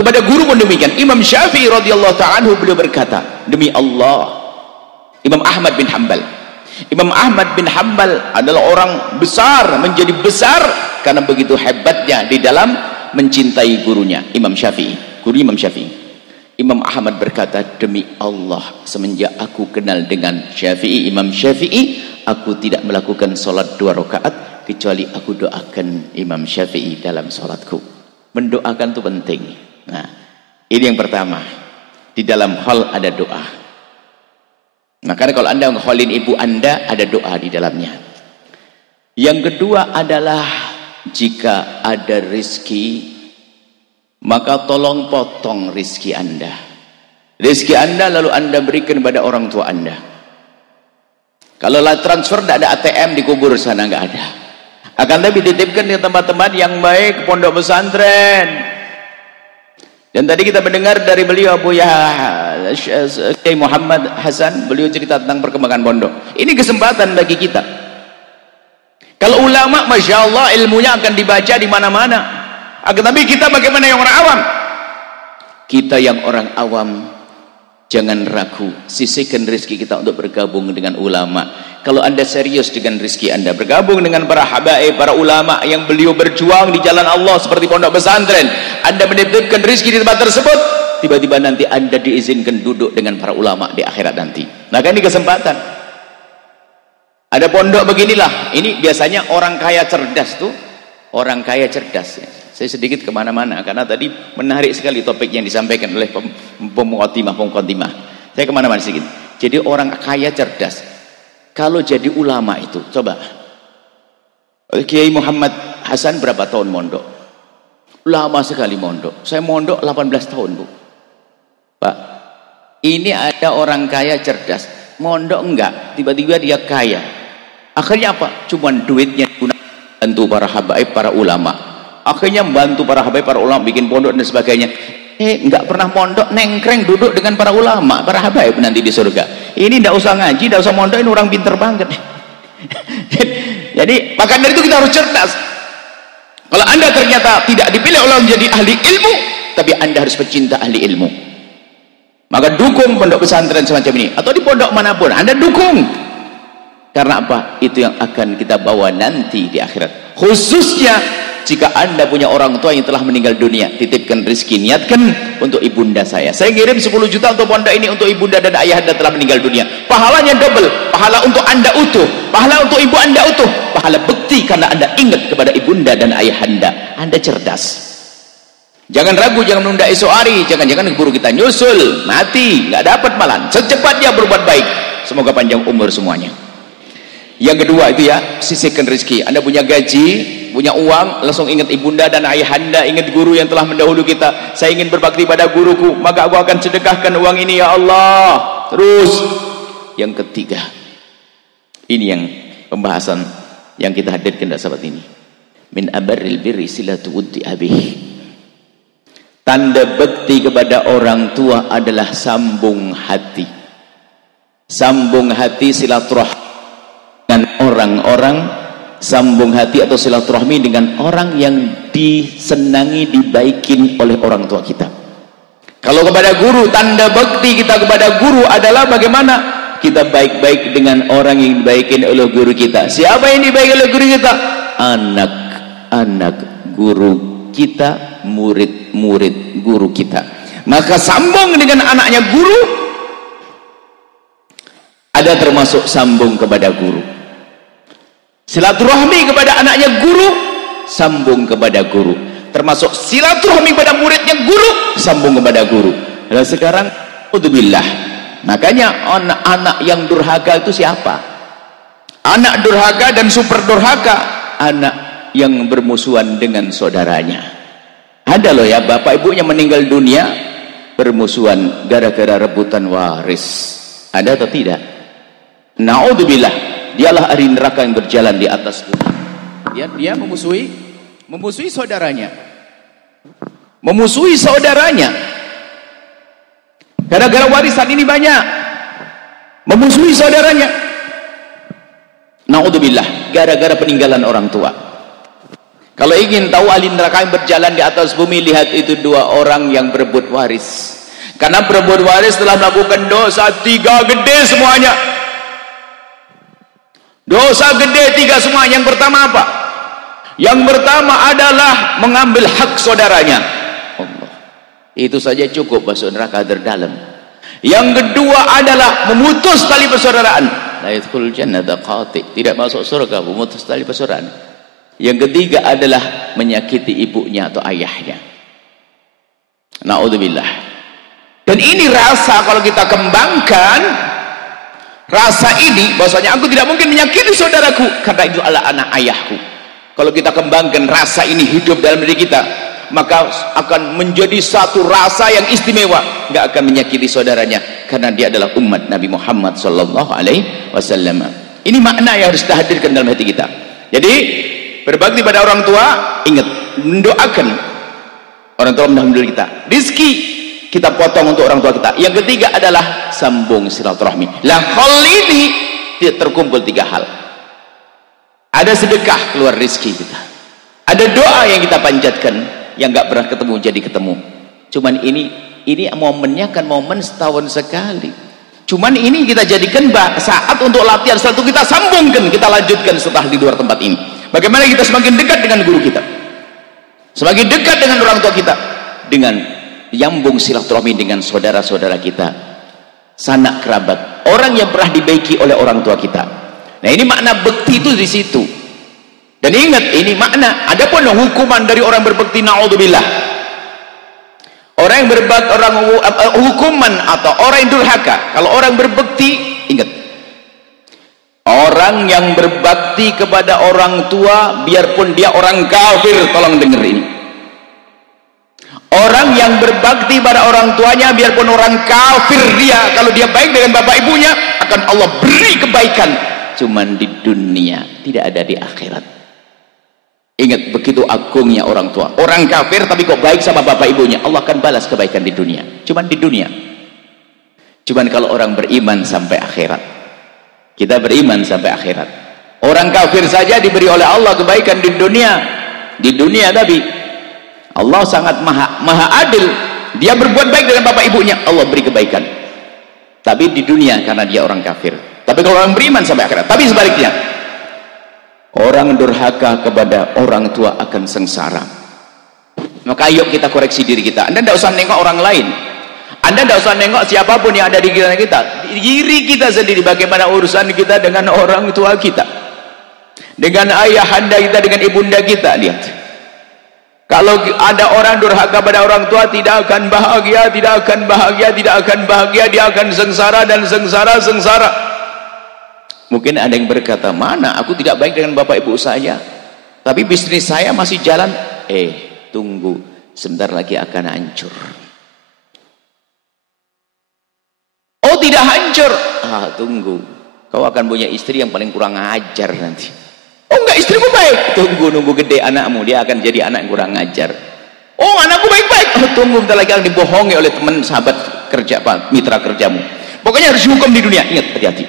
Kepada guru pun demikian. Imam Syafi'i radhiyallahu ta'ala anhu beliau berkata, demi Allah, Imam Ahmad bin Hanbal adalah orang besar, menjadi besar karena begitu hebatnya di dalam mencintai gurunya, Imam Syafi'i, guru Imam Syafi'i. Imam Ahmad berkata, demi Allah, semenjak aku kenal dengan Imam Syafi'i, aku tidak melakukan sholat 2 rakaat kecuali aku doakan Imam Syafi'i dalam sholatku. Mendoakan itu penting. Nah, ini yang pertama. Di dalam hal ada doa. Makanya kalau anda mengholin ibu anda, ada doa di dalamnya. Yang kedua adalah jika ada rizki, maka tolong potong rizki anda. Rizki anda lalu anda berikan kepada orang tua anda. Kalau transfer tidak ada ATM, dikubur sana nggak ada. Akan tapi dititipkan di tempat-tempat yang baik, pondok pesantren. Dan tadi kita mendengar dari beliau Buya Kiai Muhammad Hasan, beliau cerita tentang perkembangan pondok. Ini kesempatan bagi kita. Kalau ulama, masya Allah, ilmunya akan dibaca di mana-mana. Akan tapi kita bagaimana yang orang awam? Kita yang orang awam, jangan ragu, sisihkan rezeki kita untuk bergabung dengan ulama. Kalau anda serius dengan rezeki anda, bergabung dengan para habaib, para ulama yang beliau berjuang di jalan Allah seperti pondok pesantren, anda menitipkan rezeki di tempat tersebut, tiba-tiba nanti anda diizinkan duduk dengan para ulama di akhirat nanti. Maka ini kesempatan. Ada pondok beginilah, ini biasanya orang kaya cerdas tuh, orang kaya cerdas ya. Saya sedikit kemana-mana karena tadi menarik sekali topik yang disampaikan oleh pemuqaddimah. Saya kemana-mana sedikit. Jadi orang kaya cerdas. Kalau jadi ulama itu, coba Kiai Muhammad Hasan berapa tahun mondok? Lama sekali mondok. Saya mondok 18 tahun, Bu. Pak, ini ada orang kaya cerdas, mondok enggak, tiba-tiba dia kaya. Akhirnya apa? Cuman duitnya digunakan bantu para habaib, para ulama. Akhirnya membantu para habaib, para ulama bikin pondok dan sebagainya. Enggak pernah mondok, nengkreng duduk dengan para ulama, para habaib nanti di surga. Ini enggak usah ngaji, enggak usah mondok, ini orang pinter banget. Jadi maka dari itu kita harus cerdas. Kalau anda ternyata tidak dipilih Allah menjadi ahli ilmu, tapi anda harus pecinta ahli ilmu, maka dukung pondok pesantren semacam ini atau di pondok manapun anda dukung. Karena apa? Itu yang akan kita bawa nanti di akhirat. Khususnya jika anda punya orang tua yang telah meninggal dunia, titipkan rezeki, niatkan untuk ibunda saya ngirim 10 juta untuk pondok ini untuk ibunda dan ayah anda telah meninggal dunia. Pahalanya double, pahala untuk anda utuh, pahala untuk ibu anda utuh, pahala bekti karena anda ingat kepada ibunda dan ayah anda. Anda cerdas. Jangan ragu, jangan menunda esok hari. Jangan-jangan guru kita nyusul, mati, nggak dapat malam. Secepatnya berbuat baik. Semoga panjang umur semuanya. Yang kedua itu ya, sisihkan rezeki. Anda punya gaji, punya uang, langsung ingat ibunda dan ayahanda, ingat guru yang telah mendahulu kita. Saya ingin berbakti pada guruku, maka aku akan sedekahkan uang ini ya Allah. Terus yang ketiga, ini yang pembahasan yang kita hadirkan pada saat ini. Min abarril birri silatu wuddi abih. Tanda bakti kepada orang tua adalah sambung hati. Sambung hati, silaturahmi dengan orang-orang, sambung hati atau silaturahmi dengan orang yang disenangi, dibaikin oleh orang tua kita. Kalau kepada guru, tanda bakti kita kepada guru adalah bagaimana kita baik-baik dengan orang yang dibaikin oleh guru kita. Siapa yang dibaik oleh guru kita? Anak-anak guru kita, murid-murid guru kita. Maka sambung dengan anaknya guru ada termasuk sambung kepada guru. Silaturahmi kepada anaknya guru, sambung kepada guru. Termasuk silaturahmi kepada muridnya guru, sambung kepada guru. Dan sekarang, udzubillah. Makanya anak-anak yang durhaka itu siapa? Anak durhaka dan super durhaka, anak yang bermusuhan dengan saudaranya. Ada loh ya, bapak ibunya meninggal dunia bermusuhan gara-gara rebutan waris. Ada atau tidak? Naudzubillah. Dialah ahli neraka yang berjalan di atas bumi. Dia memusuhi saudaranya. Memusuhi saudaranya. Gara-gara warisan ini banyak. Memusuhi saudaranya. Naudzubillah, gara-gara peninggalan orang tua. Kalau ingin tahu ahli neraka yang berjalan di atas bumi, lihat itu dua orang yang berebut waris. Karena berebut waris telah melakukan dosa 3 gede semuanya. Dosa gede 3 semua. Yang pertama apa? Yang pertama adalah mengambil hak saudaranya. Allah. Itu saja cukup masuk neraka terdalam. Yang kedua adalah memutus tali persaudaraan. La yadkhulul jannata qati. Tidak masuk surga memutus tali persaudaraan. Yang ketiga adalah menyakiti ibunya atau ayahnya. Na'udzubillah. Dan ini rasa kalau kita kembangkan, rasa ini bahwasanya aku tidak mungkin menyakiti saudaraku karena itu adalah anak ayahku. Kalau kita kembangkan rasa ini hidup dalam diri kita, maka akan menjadi satu rasa yang istimewa, nggak akan menyakiti saudaranya karena dia adalah umat Nabi Muhammad SAW. Ini makna yang harus kita hadirkan dalam hati kita. Jadi berbakti pada orang tua, ingat, mendoakan orang tua mendahului kita. Rizki kita potong untuk orang tua kita. Yang ketiga adalah sambung silaturahmi. Lah hal ini tidak terkumpul 3 hal. Ada sedekah keluar rizki kita. Ada doa yang kita panjatkan yang nggak pernah ketemu jadi ketemu. Cuman ini momennya kan momen setahun sekali. Cuman ini kita jadikan saat untuk latihan, setelah itu kita sambungkan, kita lanjutkan setelah di luar tempat ini. Bagaimana kita semakin dekat dengan guru kita, semakin dekat dengan orang tua kita, dengan nyambung silaturahmi dengan saudara-saudara kita, sanak kerabat, orang yang pernah dibaiki oleh orang tua kita. Nah ini makna bekti itu di situ. Dan ingat ini makna. Adapun hukuman dari orang berbekti, naudzubillah. Orang yang berbakti, hukuman atau orang yang durhaka. Kalau orang berbekti, ingat. Orang yang berbakti kepada orang tua, biarpun dia orang kafir, tolong dengar ini. Orang yang berbakti pada orang tuanya, biarpun orang kafir dia, kalau dia baik dengan bapak ibunya, akan Allah beri kebaikan. Cuman di dunia, tidak ada di akhirat. Ingat, begitu agungnya orang tua. Orang kafir tapi kok baik sama bapak ibunya, Allah akan balas kebaikan di dunia. Cuman di dunia. Cuman kalau orang beriman sampai akhirat. Kita beriman sampai akhirat. Orang kafir saja diberi oleh Allah kebaikan di dunia. Di dunia tapi Allah sangat maha adil. Dia berbuat baik dengan bapak ibunya, Allah beri kebaikan. Tapi di dunia karena dia orang kafir. Tapi kalau orang beriman sampai akhirat. Tapi sebaliknya, orang durhaka kepada orang tua akan sengsara. Maka yuk kita koreksi diri kita. Anda tidak usah nengok orang lain, Anda tidak usah nengok siapapun yang ada di sekitar kita. Diri kita sendiri, bagaimana urusan kita dengan orang tua kita, dengan ayah anda kita, dengan ibunda kita. Lihat, kalau ada orang durhaka pada orang tua, tidak akan bahagia, tidak akan bahagia, tidak akan bahagia. Dia akan sengsara dan sengsara. Mungkin ada yang berkata, mana aku tidak baik dengan bapak ibu saya, tapi bisnis saya masih jalan. Tunggu, sebentar lagi akan hancur. Oh, tidak hancur. Tunggu, kau akan punya istri yang paling kurang ajar nanti. Oh enggak, istrimu baik. Tunggu, nunggu gede anakmu, dia akan jadi anak yang kurang ajar. Oh, anakku baik-baik. Tunggu, bentar lagi akan dibohongi oleh teman sahabat kerja, mitra kerjamu. Pokoknya harus dihukum di dunia. Ingat, hati-hati.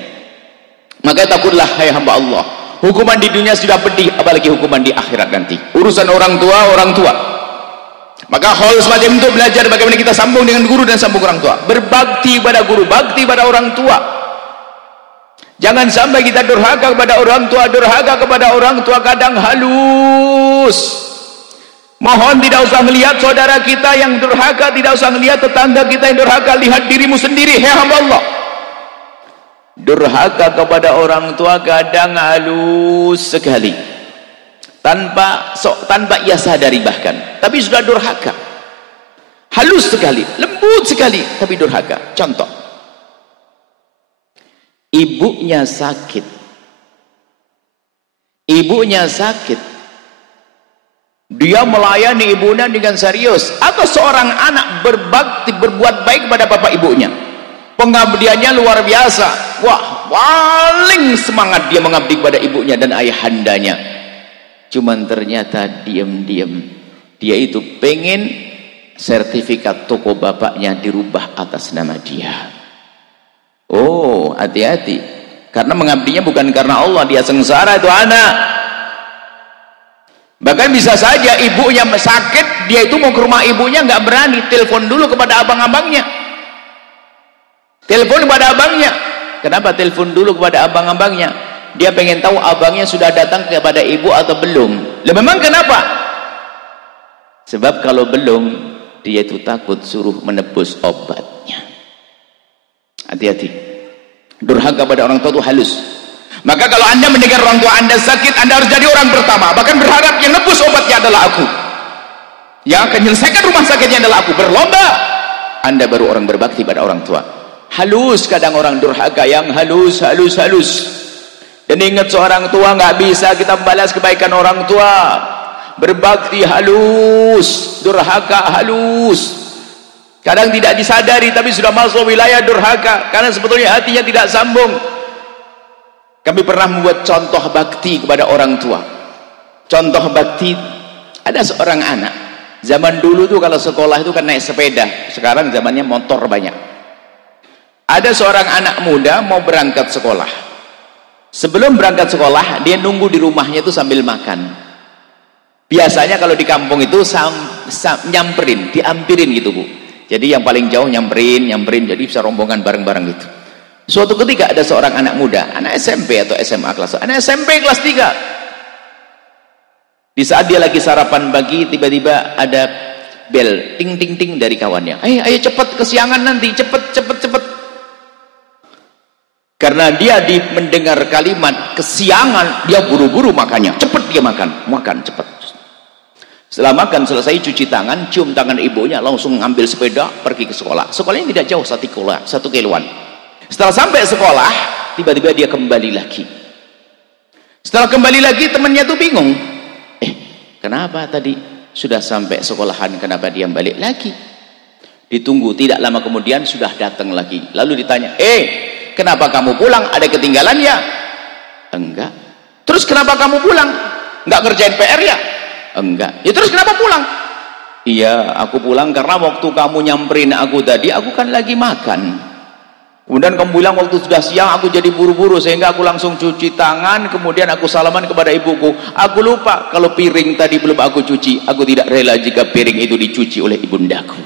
Maka takutlah hai hamba Allah, hukuman di dunia sudah pedih, apalagi hukuman di akhirat nanti. Urusan orang tua. Maka hal semacam itu belajar bagaimana kita sambung dengan guru dan sambung orang tua. Berbakti pada guru, bakti pada orang tua. Jangan sampai kita durhaka kepada orang tua. Durhaka kepada orang tua kadang halus. Mohon tidak usah melihat saudara kita yang durhaka, tidak usah melihat tetangga kita yang durhaka, lihat dirimu sendiri, hai hamba Allah. Durhaka kepada orang tua kadang halus sekali, tanpa ia sadari bahkan, tapi sudah durhaka. Halus sekali, lembut sekali, tapi durhaka. Contoh, ibunya sakit, dia melayani ibunya dengan serius. Atau seorang anak berbakti, berbuat baik pada bapak ibunya, pengabdiannya luar biasa. Wah, paling semangat dia mengabdi kepada ibunya dan ayahandanya. Cuman ternyata diam-diam dia itu pengen sertifikat toko bapaknya dirubah atas nama dia. Oh, hati-hati, karena mengabdinya bukan karena Allah, dia sengsara itu anak. Bahkan bisa saja ibunya sakit, dia itu mau ke rumah ibunya nggak berani, telepon dulu kepada abang-abangnya. Telepon kepada abangnya. Kenapa telepon dulu kepada abang-abangnya? Dia pengen tahu abangnya sudah datang kepada ibu atau belum. Lah memang kenapa? Sebab kalau belum, dia itu takut suruh menebus obatnya. Hati-hati. Durhaka pada orang tua itu halus. Maka kalau Anda mendengar orang tua Anda sakit, Anda harus jadi orang pertama, bahkan berharap yang nebus obatnya adalah aku, yang akan menyelesaikan rumah sakitnya adalah aku. Berlomba. Anda baru orang berbakti pada orang tua. Halus kadang orang durhaka, yang halus. Dan ingat, seorang tua nggak bisa kita membalas kebaikan orang tua. Berbakti halus, durhaka halus. Kadang tidak disadari tapi sudah masuk wilayah durhaka, karena sebetulnya hatinya tidak sambung. Kami pernah membuat contoh bakti kepada orang tua. Contoh bakti, ada seorang anak. Zaman dulu tuh kalau sekolah itu kan naik sepeda. Sekarang zamannya motor banyak. Ada seorang anak muda mau berangkat sekolah. Sebelum berangkat sekolah, dia nunggu di rumahnya itu sambil makan. Biasanya kalau di kampung itu nyamperin, diampirin gitu Bu. Jadi yang paling jauh nyamperin, jadi bisa rombongan bareng-bareng gitu. Suatu ketika ada seorang anak muda, anak SMP atau SMA anak SMP kelas 3. Di saat dia lagi sarapan pagi, tiba-tiba ada bel, ting ting ting dari kawannya. Ayo cepat, kesiangan nanti, cepet. Karena dia mendengar kalimat kesiangan, dia buru-buru makannya, cepet dia makan cepet. Setelah makan selesai, cuci tangan, cium tangan ibunya, langsung ngambil sepeda pergi ke sekolah. Sekolahnya tidak jauh, 1 kiloan. Setelah sampai sekolah, tiba-tiba dia kembali lagi. Setelah kembali lagi, temannya tuh bingung. Kenapa tadi sudah sampai sekolahan, kenapa dia balik lagi? Ditunggu, tidak lama kemudian sudah datang lagi. Lalu ditanya, kenapa kamu pulang? Ada ketinggalan ya? Enggak. Terus kenapa kamu pulang? Enggak ngerjain PR ya? Enggak. Ya terus kenapa pulang? Iya, aku pulang karena waktu kamu nyamperin aku tadi, aku kan lagi makan. Kemudian kamu bilang waktu sudah siang, aku jadi buru-buru sehingga aku langsung cuci tangan, kemudian aku salaman kepada ibuku. Aku lupa kalau piring tadi belum aku cuci. Aku tidak rela jika piring itu dicuci oleh ibundaku.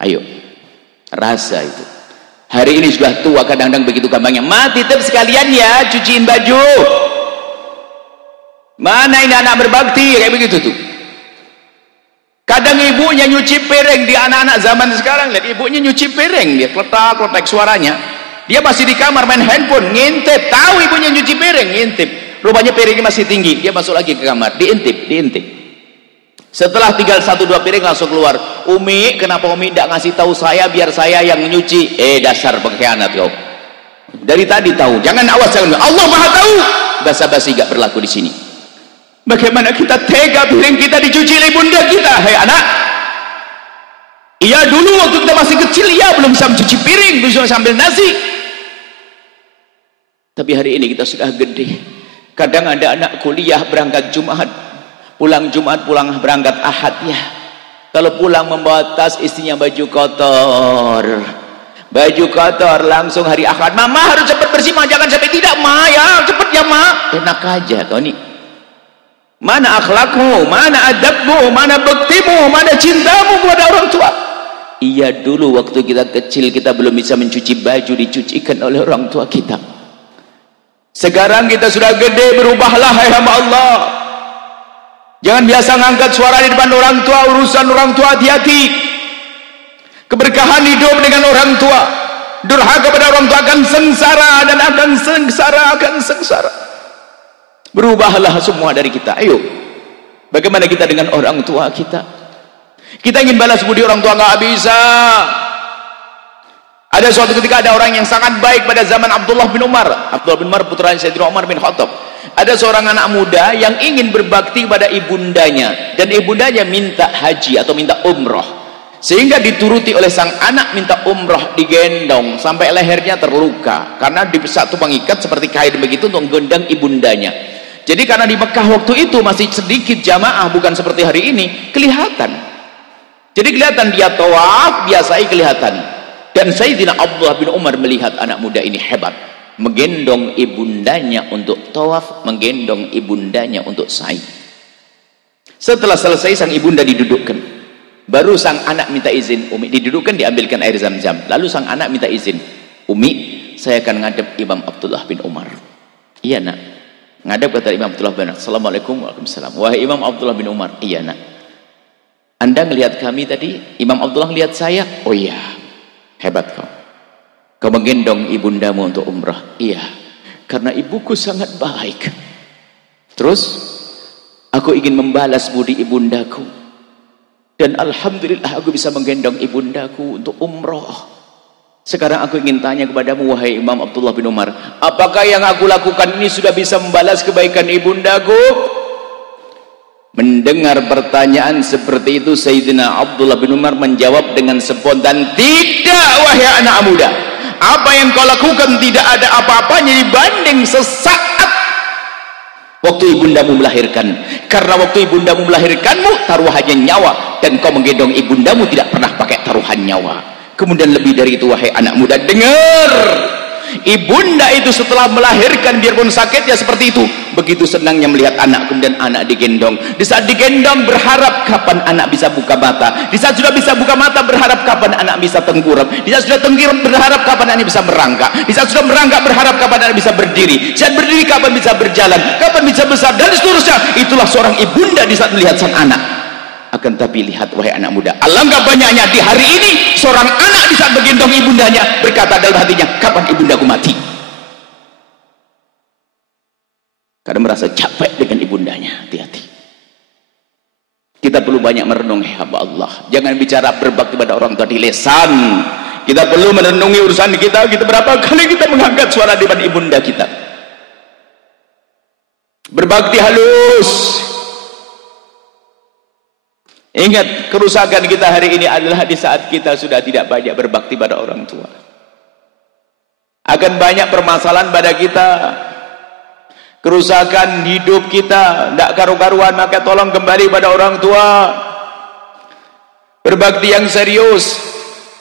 Ayo, rasa itu. Hari ini sudah tua, kadang-kadang begitu gampangnya. Titip sekalian ya, cuciin baju. Mana ini anak berbakti kayak begitu tuh. Kadang ibunya nyuci piring, di anak-anak zaman sekarang lihat ibunya nyuci piring, dia kletak suaranya. Dia masih di kamar main handphone, ngintip, tahu ibunya nyuci piring, ngintip. Rupanya piringnya masih tinggi, dia masuk lagi ke kamar, diintip. Setelah tinggal 1-2 piring langsung keluar. Umi, kenapa Umi tidak ngasih tahu saya biar saya yang nyuci? Dasar pengkhianat kau. Dari tadi tahu, jangan awas, jangan. Allah Maha tahu. Basa-basi gak berlaku di sini. Bagaimana kita tega piring kita dicuci oleh bunda kita? Hei anak, iya dulu waktu kita masih kecil, iya belum bisa mencuci piring, belum bisa sambil nasi. Tapi hari ini kita sudah gede. Kadang ada anak kuliah berangkat Jumat, pulang Jumat, pulang berangkat Ahad ya. Kalau pulang membawa tas, istrinya baju kotor, langsung hari Ahad. Mama harus cepat bersih, ma, jangan sampai tidak, ma ya, cepat ya ma. Enak aja kau nih. Mana akhlakmu, mana adabmu, mana baktimu, mana cintamu kepada orang tua? Iya dulu waktu kita kecil kita belum bisa mencuci baju, dicucikan oleh orang tua kita. Sekarang kita sudah gede, berubahlah hai hamba Allah. Jangan biasa ngangkat suara di depan orang tua, urusan orang tua hati-hati. Keberkahan hidup dengan orang tua. Durhaka kepada orang tua akan sengsara dan akan sengsara. Berubahlah semua dari kita. Ayo, bagaimana kita dengan orang tua kita? Kita ingin balas budi orang tua, nggak bisa. Ada suatu ketika ada orang yang sangat baik pada zaman Abdullah bin Umar putra Sayyidina Umar bin Khattab. Ada seorang anak muda yang ingin berbakti pada ibundanya, dan ibundanya minta haji atau minta umroh, sehingga dituruti oleh sang anak, minta umroh, digendong sampai lehernya terluka karena di satu pengikat seperti kain begitu untuk menggendong ibundanya. Jadi karena di Mekah waktu itu masih sedikit jamaah, bukan seperti hari ini, kelihatan. Jadi kelihatan dia tawaf, biasanya kelihatan. Dan Sayyidina Abdullah bin Umar melihat anak muda ini hebat, menggendong ibundanya untuk tawaf, menggendong ibundanya untuk sa'i. Setelah selesai sang ibunda didudukkan, baru sang anak minta izin, Umi, didudukkan, diambilkan air zam-zam. Lalu sang anak minta izin, Umi, saya akan ngadep Imam Abdullah bin Umar. Iya nak. Ngadep kata Imam Abdullah bin Umar, Assalamualaikum, waalaikumsalam. Wahai Imam Abdullah bin Umar. Iya nak. Anda melihat kami tadi, Imam Abdullah lihat saya. Oh iya, hebat kau. Kau menggendong ibundamu untuk umrah. Iya. karena ibuku sangat baik. Terus aku ingin membalas budi ibundaku, dan alhamdulillah aku bisa menggendong ibundaku untuk umroh. Sekarang aku ingin tanya kepadamu, wahai Imam Abdullah bin Umar, apakah yang aku lakukan ini sudah bisa membalas kebaikan ibundaku? Mendengar pertanyaan seperti itu, Sayyidina Abdullah bin Umar menjawab dengan spontan, tidak wahai anak muda, apa yang kau lakukan tidak ada apa-apanya dibanding sesaat waktu ibundamu melahirkan. Karena waktu ibundamu melahirkanmu taruhannya nyawa, dan kau menggendong ibundamu tidak pernah pakai taruhan nyawa. Kemudian lebih dari itu, wahai anak muda, dengar, ibunda itu setelah melahirkan biarpun sakitnya seperti itu, begitu senangnya melihat anak, kemudian anak digendong. Di saat digendong berharap kapan anak bisa buka mata, di saat sudah bisa buka mata berharap kapan anak bisa tengkurap, di saat sudah tengkurap berharap kapan anak bisa merangkak, di saat sudah merangkak berharap kapan anak bisa berdiri, di saat berdiri kapan bisa berjalan, kapan bisa besar, dan seterusnya. Itulah seorang ibunda di saat melihat sang anak. Akan tapi lihat wahai anak muda, alangkah banyaknya di hari ini seorang anak di saat menggendong ibundanya berkata dalam hatinya, kapan ibundaku mati? Karena merasa capek dengan ibundanya. Hati-hati. Kita perlu banyak merenung, hamba Allah. Jangan bicara berbakti pada orang tua di lisan. Kita perlu merenungi urusan kita. Kita berapa kali kita mengangkat suara di depan ibunda kita. Berbakti halus. Ingat, kerusakan kita hari ini adalah di saat kita sudah tidak banyak berbakti pada orang tua. Akan banyak permasalahan pada kita. Kerusakan hidup kita tidak karu-karuan, maka tolong kembali pada orang tua. Berbakti yang serius.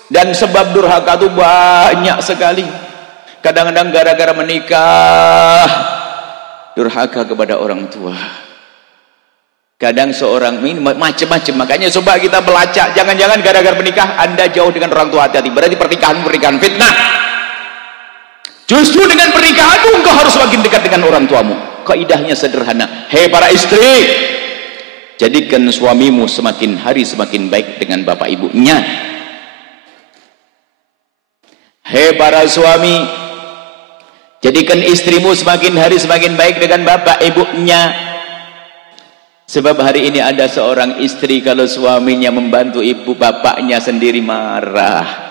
Dan sebab durhaka itu banyak sekali. Kadang-kadang gara-gara menikah durhaka kepada orang tua. Kadang seorang ini macam-macam, makanya coba kita melacak. Jangan-jangan gara-gara menikah Anda jauh dengan orang tua, hati-hati. Berarti pernikahan fitnah. Justru dengan pernikahanmu engkau harus semakin dekat dengan orang tuamu. Kaidahnya sederhana. Hei para istri, jadikan suamimu semakin hari semakin baik dengan bapak ibunya. Hei para suami, jadikan istrimu semakin hari semakin baik dengan bapak ibunya. Sebab hari ini ada seorang istri kalau suaminya membantu ibu bapaknya sendiri marah.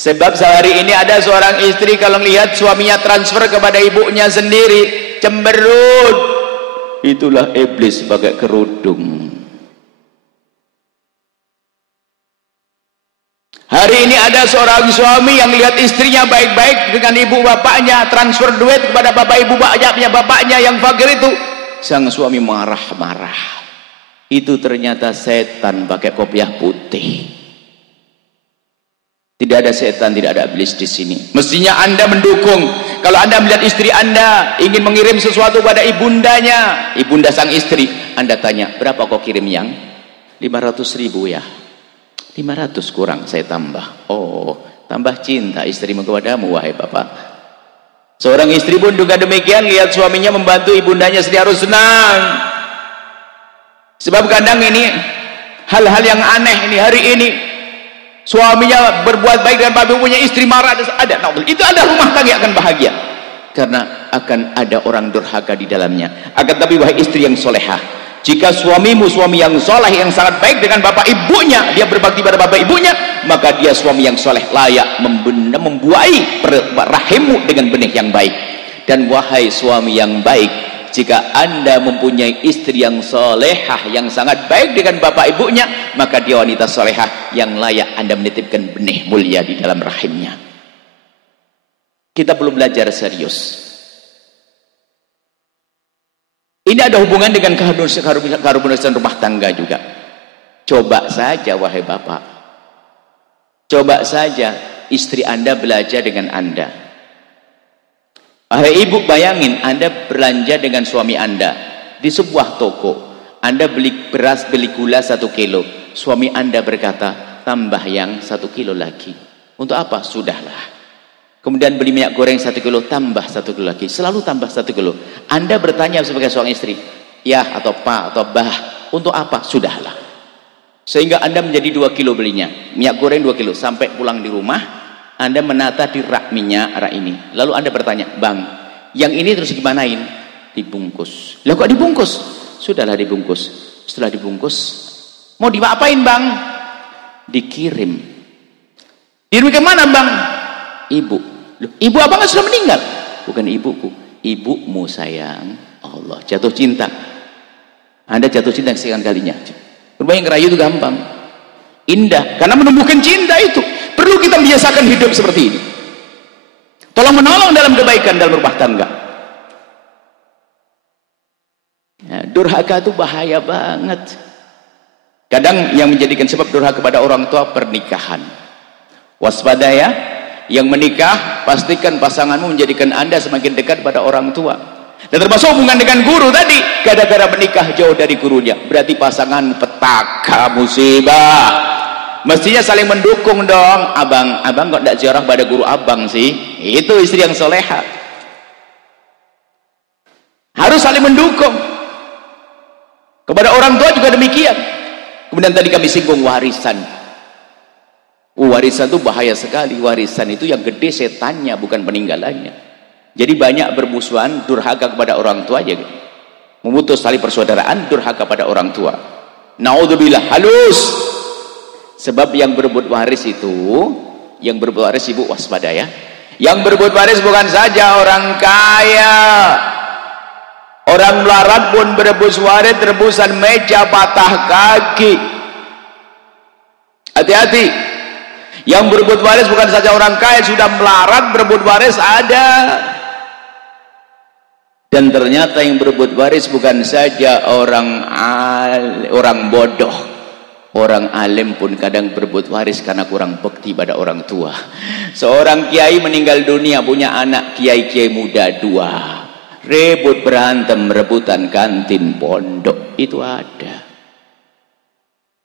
Sebab sehari ini ada seorang istri kalau lihat suaminya transfer kepada ibunya sendiri cemberut. Itulah iblis pakai kerudung. Hari ini ada seorang suami yang lihat istrinya baik-baik dengan ibu bapaknya, transfer duit kepada bapak ibu bapaknya yang fakir itu. Sang suami marah-marah. Itu ternyata setan pakai kopiah putih. Tidak ada setan, tidak ada iblis di sini. Mestinya Anda mendukung. Kalau Anda melihat istri Anda ingin mengirim sesuatu pada ibundanya, ibunda sang istri, Anda tanya, berapa kau kirim yang? 500.000 ya. 500 kurang, saya tambah. Oh, tambah cinta istrimu kepadamu, wahai bapak. Seorang istri pun juga demikian, lihat suaminya membantu ibundanya sendiri harus senang. Sebab kadang ini hal-hal yang aneh ini hari ini. Suaminya berbuat baik dengan bapak ibunya, istri marah, ada. Itu ada rumah tangga akan bahagia. Karena akan ada orang durhaka di dalamnya. Akan tapi wahai istri yang solehah, jika suamimu suami yang soleh yang sangat baik dengan bapak ibunya, dia berbakti pada bapak ibunya, maka dia suami yang soleh, layak membuai rahimmu dengan benih yang baik. Dan wahai suami yang baik, jika Anda mempunyai istri yang solehah yang sangat baik dengan bapak ibunya, maka dia wanita solehah yang layak Anda menitipkan benih mulia di dalam rahimnya. Kita belum belajar serius. Ini ada hubungan dengan keharmonisan rumah tangga juga. Coba saja wahai bapak, coba saja istri Anda belajar dengan Anda. Wahai ibu, bayangin Anda belanja dengan suami Anda di sebuah toko. Anda beli beras, beli gula 1 kilo. Suami Anda berkata, tambah yang 1 kilo lagi. Untuk apa? Sudahlah. Kemudian beli minyak goreng 1 kilo, tambah 1 kilo lagi. Selalu tambah 1 kilo. Anda bertanya sebagai seorang istri, ya atau pak atau bah, untuk apa? Sudahlah. Sehingga Anda menjadi 2 kilo belinya. Minyak goreng 2 kilo. Sampai pulang di rumah, Anda menata di rak minyak, rak ini. Lalu Anda bertanya, bang, Yang ini terus gimanain? Dibungkus. Lah kok dibungkus? Sudahlah dibungkus. Setelah dibungkus, mau diapain bang? Dikirim. Kirim ke mana bang? Ibu. Loh, ibu abang sudah meninggal? Bukan ibuku, ibumu sayang. Allah, jatuh cinta. Anda jatuh cinta sekian kalinya. Bermain ngerayu itu gampang, indah, karena menumbuhkan cinta itu. Perlu kita biasakan hidup seperti ini. Tolong menolong dalam kebaikan dalam rumah tangga. Ya, durhaka itu bahaya banget. Kadang yang menjadikan sebab durhaka kepada orang tua pernikahan. Waspada ya, yang menikah pastikan pasanganmu menjadikan Anda semakin dekat pada orang tua. Dan termasuk hubungan dengan guru tadi, gara-gara menikah jauh dari gurunya, berarti pasanganmu petaka, musibah. Mestinya saling mendukung dong. Abang kok tidak ziarah pada guru abang sih? Itu istri yang soleha. Harus saling mendukung. Kepada orang tua juga demikian. Kemudian tadi kami singgung warisan. Warisan itu bahaya sekali. Warisan itu yang gede setannya, bukan peninggalannya. Jadi banyak bermusuhan, durhaka kepada orang tua aja. Memutus tali persaudaraan, durhaka pada orang tua. Naudzubillah, halus. Sebab yang berebut waris itu, yang berebut waris ibu waspada ya. Yang berebut waris bukan saja orang kaya. Orang melarat pun berebut waris, rebusan meja, patah kaki. Hati-hati. Yang berebut waris bukan saja orang kaya, sudah melarat berebut waris ada. Dan ternyata yang berebut waris bukan saja orang bodoh. Orang alim pun kadang berebut waris karena kurang bekti pada orang tua. Seorang kiai meninggal dunia, punya anak kiai-kiai muda 2. Rebut berantem rebutan kantin pondok, itu ada.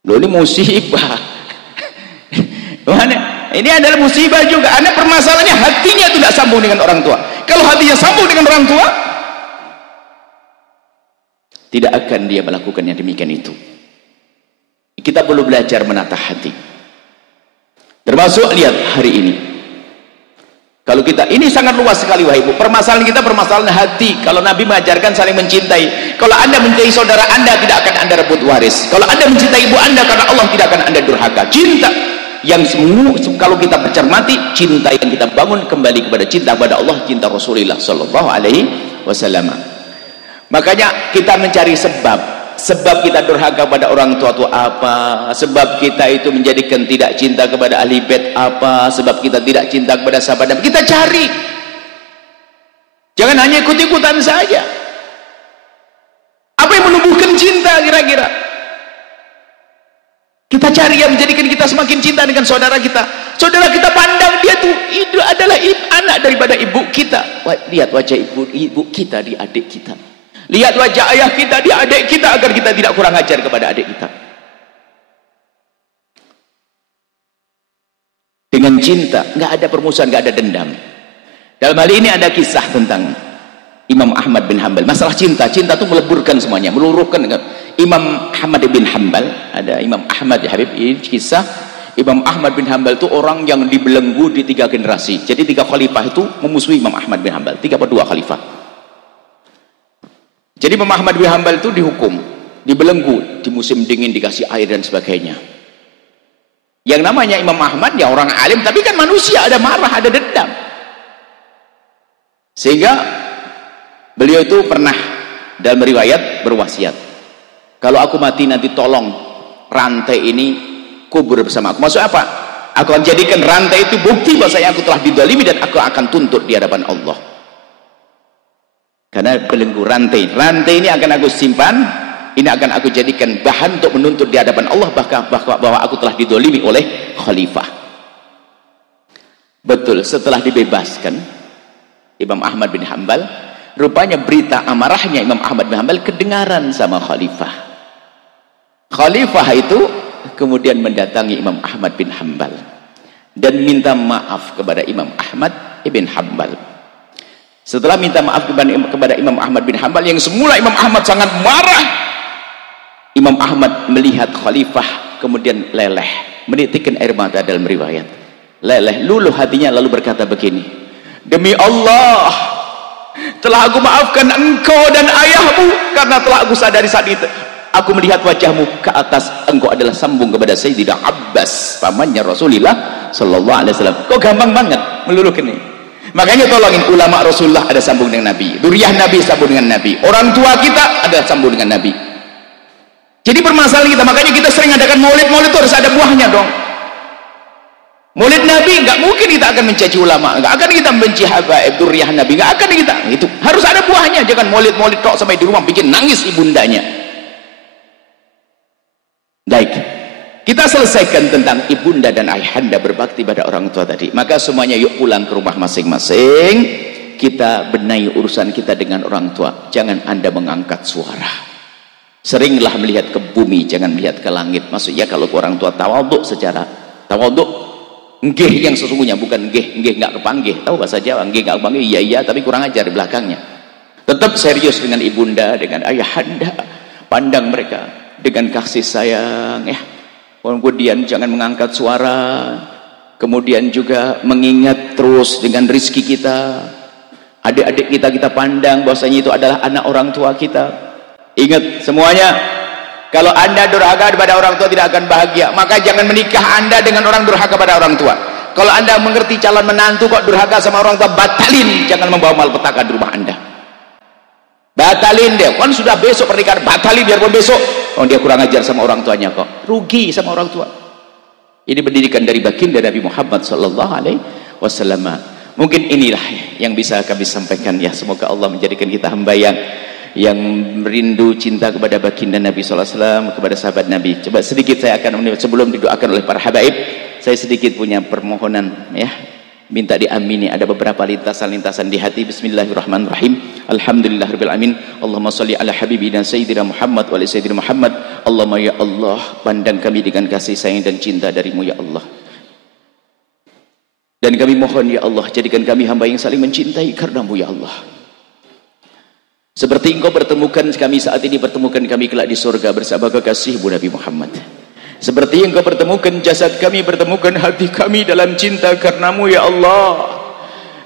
Loh, ini musibah. Ini adalah musibah juga. Anak permasalahannya hatinya tidak sambung dengan orang tua. Kalau hatinya sambung dengan orang tua, tidak akan dia melakukan yang demikian itu. Kita perlu belajar menata hati. Termasuk lihat hari ini. Kalau kita, ini sangat luas sekali wahai ibu. Permasalahan kita permasalahan hati. Kalau Nabi mengajarkan saling mencintai. Kalau Anda mencintai saudara Anda, tidak akan Anda rebut waris. Kalau Anda mencintai ibu Anda, karena Allah, tidak akan Anda durhaka. Cinta yang semua, kalau kita bercermati, cinta yang kita bangun kembali kepada cinta kepada Allah, cinta Rasulullah sallallahu alaihi wasallam. Makanya kita mencari sebab kita durhaka pada orang tua itu apa, sebab kita itu menjadikan tidak cinta kepada ahli bait apa, sebab kita tidak cinta kepada sahabat. Kita cari, jangan hanya ikut-ikutan saja. Apa yang menumbuhkan cinta kira-kira? Kita cari yang menjadikan kita semakin cinta dengan saudara kita. Saudara kita pandang dia tuh itu adalah anak daripada ibu kita. Lihat wajah ibu kita di adik kita. Lihat wajah ayah kita di adik kita, agar kita tidak kurang ajar kepada adik kita. Dengan cinta, nggak ada permusuhan, nggak ada dendam. Dalam hal ini ada kisah tentang Imam Ahmad bin Hanbal. Masalah cinta itu meleburkan semuanya, meluruhkan. Imam Ahmad bin Hanbal, ada Imam Ahmad ya Habib, ini kisah Imam Ahmad bin Hanbal itu orang yang dibelenggu di 3 generasi. Jadi 3 khalifah itu memusuhi Imam Ahmad bin Hanbal, 3 atau 2 khalifah. Jadi Imam Ahmad bin Hanbal itu dihukum, dibelenggu, di musim dingin dikasih air dan sebagainya. Yang namanya Imam Ahmad ya orang alim, tapi kan manusia, ada marah, ada dendam. Sehingga beliau itu pernah dalam riwayat berwasiat, kalau aku mati nanti tolong rantai ini kubur bersama aku. Maksud apa? Aku akan jadikan rantai itu bukti bahwasanya aku telah dizalimi dan aku akan tuntut di hadapan Allah. Karena belenggu rantai ini akan aku simpan, ini akan aku jadikan bahan untuk menuntut di hadapan Allah bahwa aku telah dizalimi oleh khalifah. Betul, setelah dibebaskan Imam Ahmad bin Hanbal, rupanya berita amarahnya Imam Ahmad bin Hanbal kedengaran sama khalifah. Khalifah itu kemudian mendatangi Imam Ahmad bin Hanbal dan minta maaf kepada Imam Ahmad bin Hanbal. Setelah minta maaf kepada Imam Ahmad bin Hanbal, yang semula Imam Ahmad sangat marah, Imam Ahmad melihat khalifah kemudian leleh, menitikkan air mata dalam riwayat. Leleh, luluh hatinya, lalu berkata begini, demi Allah, telah aku maafkan engkau dan ayahmu karena telah aku sadari saat itu aku melihat wajahmu ke atas, engkau adalah sambung kepada Sayyidina Abbas, pamannya Rasulullah sallallahu alaihi wasallam. Kok gampang banget meluluhkan ini. Makanya tolongin ulama Rasulullah ada sambung dengan Nabi, dzurriyyah Nabi sambung dengan Nabi, orang tua kita ada sambung dengan Nabi. Jadi permasalahan kita, makanya kita sering adakan maulid itu harus ada buahnya dong. Maulid Nabi nggak mungkin kita akan mencaci ulama, nggak akan kita membenci habaib dzurriyyah Nabi, nggak akan kita. Itu harus ada buahnya. Jangan maulid tok sampai di rumah bikin nangis ibundanya. Baik, kita selesaikan tentang ibunda dan ayahanda berbakti pada orang tua tadi. Maka semuanya yuk pulang ke rumah masing-masing. Kita benahi urusan kita dengan orang tua. Jangan Anda mengangkat suara. Seringlah melihat ke bumi, jangan melihat ke langit. Maksudnya kalau orang tua tawaduk secara tawaduk, nggih yang sesungguhnya, bukan nggih nggak kepanggih. Tahu bahasa Jawa, nggih nggak kepanggih, iya tapi kurang ajar di belakangnya. Tetap serius dengan ibunda, dengan ayahanda. Pandang mereka dengan kasih sayang, ya. Kemudian jangan mengangkat suara. Kemudian juga mengingat terus dengan rizki kita. Adik-adik kita pandang bahwasanya itu adalah anak orang tua kita. Ingat semuanya, kalau Anda durhaka kepada orang tua tidak akan bahagia. Maka jangan menikah Anda dengan orang durhaka pada orang tua. Kalau Anda mengerti calon menantu kok durhaka sama orang tua, batalin. Jangan membawa malapetaka di rumah Anda. Batalin dia. Kan sudah besok pernikahan, batalin biarpun besok. Oh, dia kurang ajar sama orang tuanya kok. Rugi sama orang tua. Ini pendidikan dari baginda Nabi Muhammad sallallahu alaihi wasallam. Mungkin inilah yang bisa kami sampaikan ya. Semoga Allah menjadikan kita hamba yang merindu cinta kepada baginda Nabi sallallahu alaihi wasallam, kepada sahabat Nabi. Coba sedikit saya akan sebelum didoakan oleh para habaib, saya sedikit punya permohonan ya. Minta diamini, ada beberapa lintasan-lintasan di hati. Bismillahirrahmanirrahim. Alhamdulillahirabbil alamin. Allahumma shalli ala habibina sayyidina Muhammad wa ali sayyidina Muhammad. Allahumma ya Allah, pandang kami dengan kasih sayang dan cinta darimu ya Allah. Dan kami mohon ya Allah, jadikan kami hamba yang saling mencintai karenamu ya Allah. Seperti engkau pertemukan kami saat ini, pertemukan kami kelak di surga bersama kekasihmu Nabi Muhammad. Seperti yang kau pertemukan jasad kami, pertemukan hati kami dalam cinta karenamu ya Allah.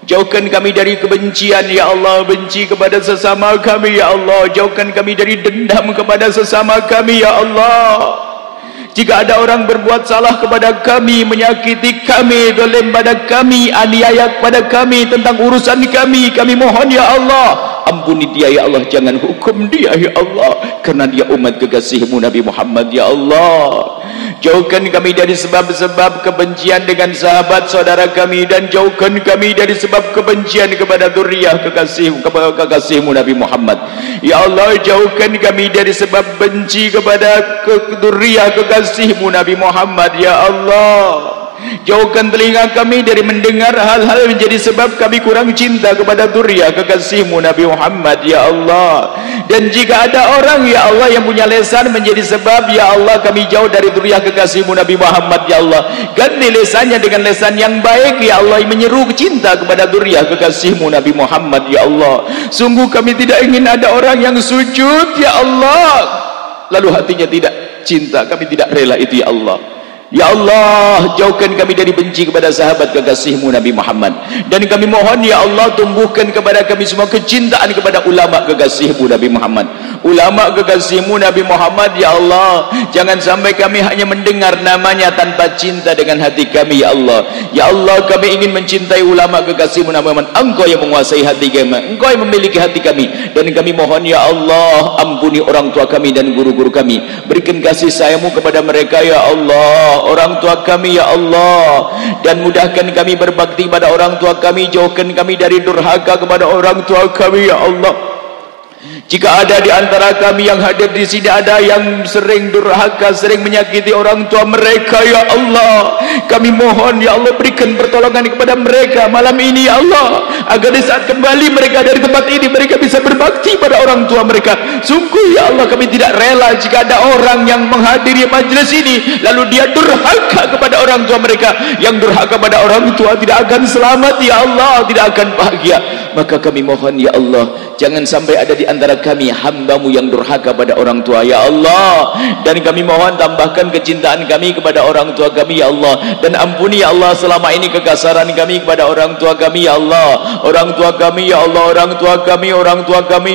Jauhkan kami dari kebencian ya Allah, benci kepada sesama kami ya Allah. Jauhkan kami dari dendam kepada sesama kami ya Allah. Jika ada orang berbuat salah kepada kami, menyakiti kami, zalim pada kami, aniaya kepada kami tentang urusan kami, kami mohon ya Allah, ampuni dia ya Allah, jangan hukum dia ya Allah, karena dia umat kekasihmu Nabi Muhammad ya Allah. Jauhkan kami dari sebab-sebab kebencian dengan sahabat saudara kami, dan jauhkan kami dari sebab kebencian kepada dzurriyyah kekasihmu Nabi Muhammad ya Allah. Jauhkan kami dari sebab benci kepada dzurriyyah kekasihmu Nabi Muhammad ya Allah. Jauhkan telinga kami dari mendengar hal-hal menjadi sebab kami kurang cinta kepada dzurriyyah kekasihmu Nabi Muhammad ya Allah. Dan jika ada orang ya Allah yang punya lesan menjadi sebab ya Allah kami jauh dari dzurriyyah kekasihmu Nabi Muhammad ya Allah, ganti lesannya dengan lesan yang baik ya Allah, menyeru cinta kepada dzurriyyah kekasihmu Nabi Muhammad ya Allah. Sungguh kami tidak ingin ada orang yang sujud ya Allah lalu hatinya tidak cinta, kami tidak rela itu ya Allah. Ya Allah, jauhkan kami dari benci kepada sahabat kekasihmu Nabi Muhammad. Dan kami mohon ya Allah, tumbuhkan kepada kami semua kecintaan kepada ulama kekasihmu Nabi Muhammad. Ulama kekasihmu Nabi Muhammad ya Allah, jangan sampai kami hanya mendengar namanya tanpa cinta dengan hati kami ya Allah. Ya Allah, kami ingin mencintai ulama kekasihmu Nabi Muhammad. Engkau yang menguasai hati kami, engkau yang memiliki hati kami. Dan kami mohon ya Allah, ampuni orang tua kami dan guru-guru kami, berikan kasih sayangmu kepada mereka ya Allah, orang tua kami ya Allah. Dan mudahkan kami berbakti pada orang tua kami, jauhkan kami dari durhaka kepada orang tua kami ya Allah. Jika ada di antara kami yang hadir di sini ada yang sering durhaka, sering menyakiti orang tua mereka ya Allah, kami mohon ya Allah, berikan pertolongan kepada mereka malam ini ya Allah, agar di saat kembali mereka dari tempat ini mereka bisa berbakti pada orang tua mereka. Sungguh ya Allah, kami tidak rela jika ada orang yang menghadiri majelis ini lalu dia durhaka kepada orang tua mereka. Yang durhaka pada orang tua tidak akan selamat ya Allah, tidak akan bahagia. Maka kami mohon ya Allah, jangan sampai ada di antara kami hamba-Mu yang durhaka pada orang tua ya Allah. Dan kami mohon tambahkan kecintaan kami kepada orang tua kami ya Allah, dan ampuni ya Allah selama ini kekasaran kami kepada orang tua kami ya Allah. Orang tua kami ya Allah, orang tua kami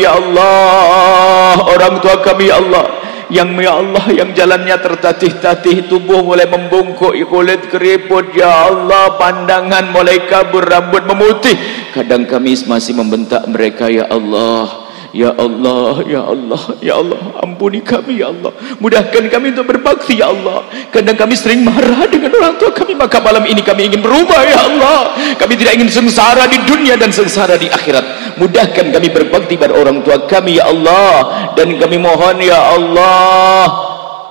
ya Allah, orang tua kami ya Allah, yang ya Allah yang jalannya tertatih-tatih, tubuh mulai membungkuk, kulit keriput ya Allah, pandangan mulai kabur, rambut memutih. Kadang kami masih membentak mereka ya Allah. Ya Allah, ya Allah, ya Allah, ampuni kami ya Allah, mudahkan kami untuk berbakti ya Allah. Kadang kami sering marah dengan orang tua kami, maka malam ini kami ingin berubah ya Allah. Kami tidak ingin sengsara di dunia dan sengsara di akhirat. Mudahkan kami berbakti pada orang tua kami ya Allah. Dan kami mohon ya Allah,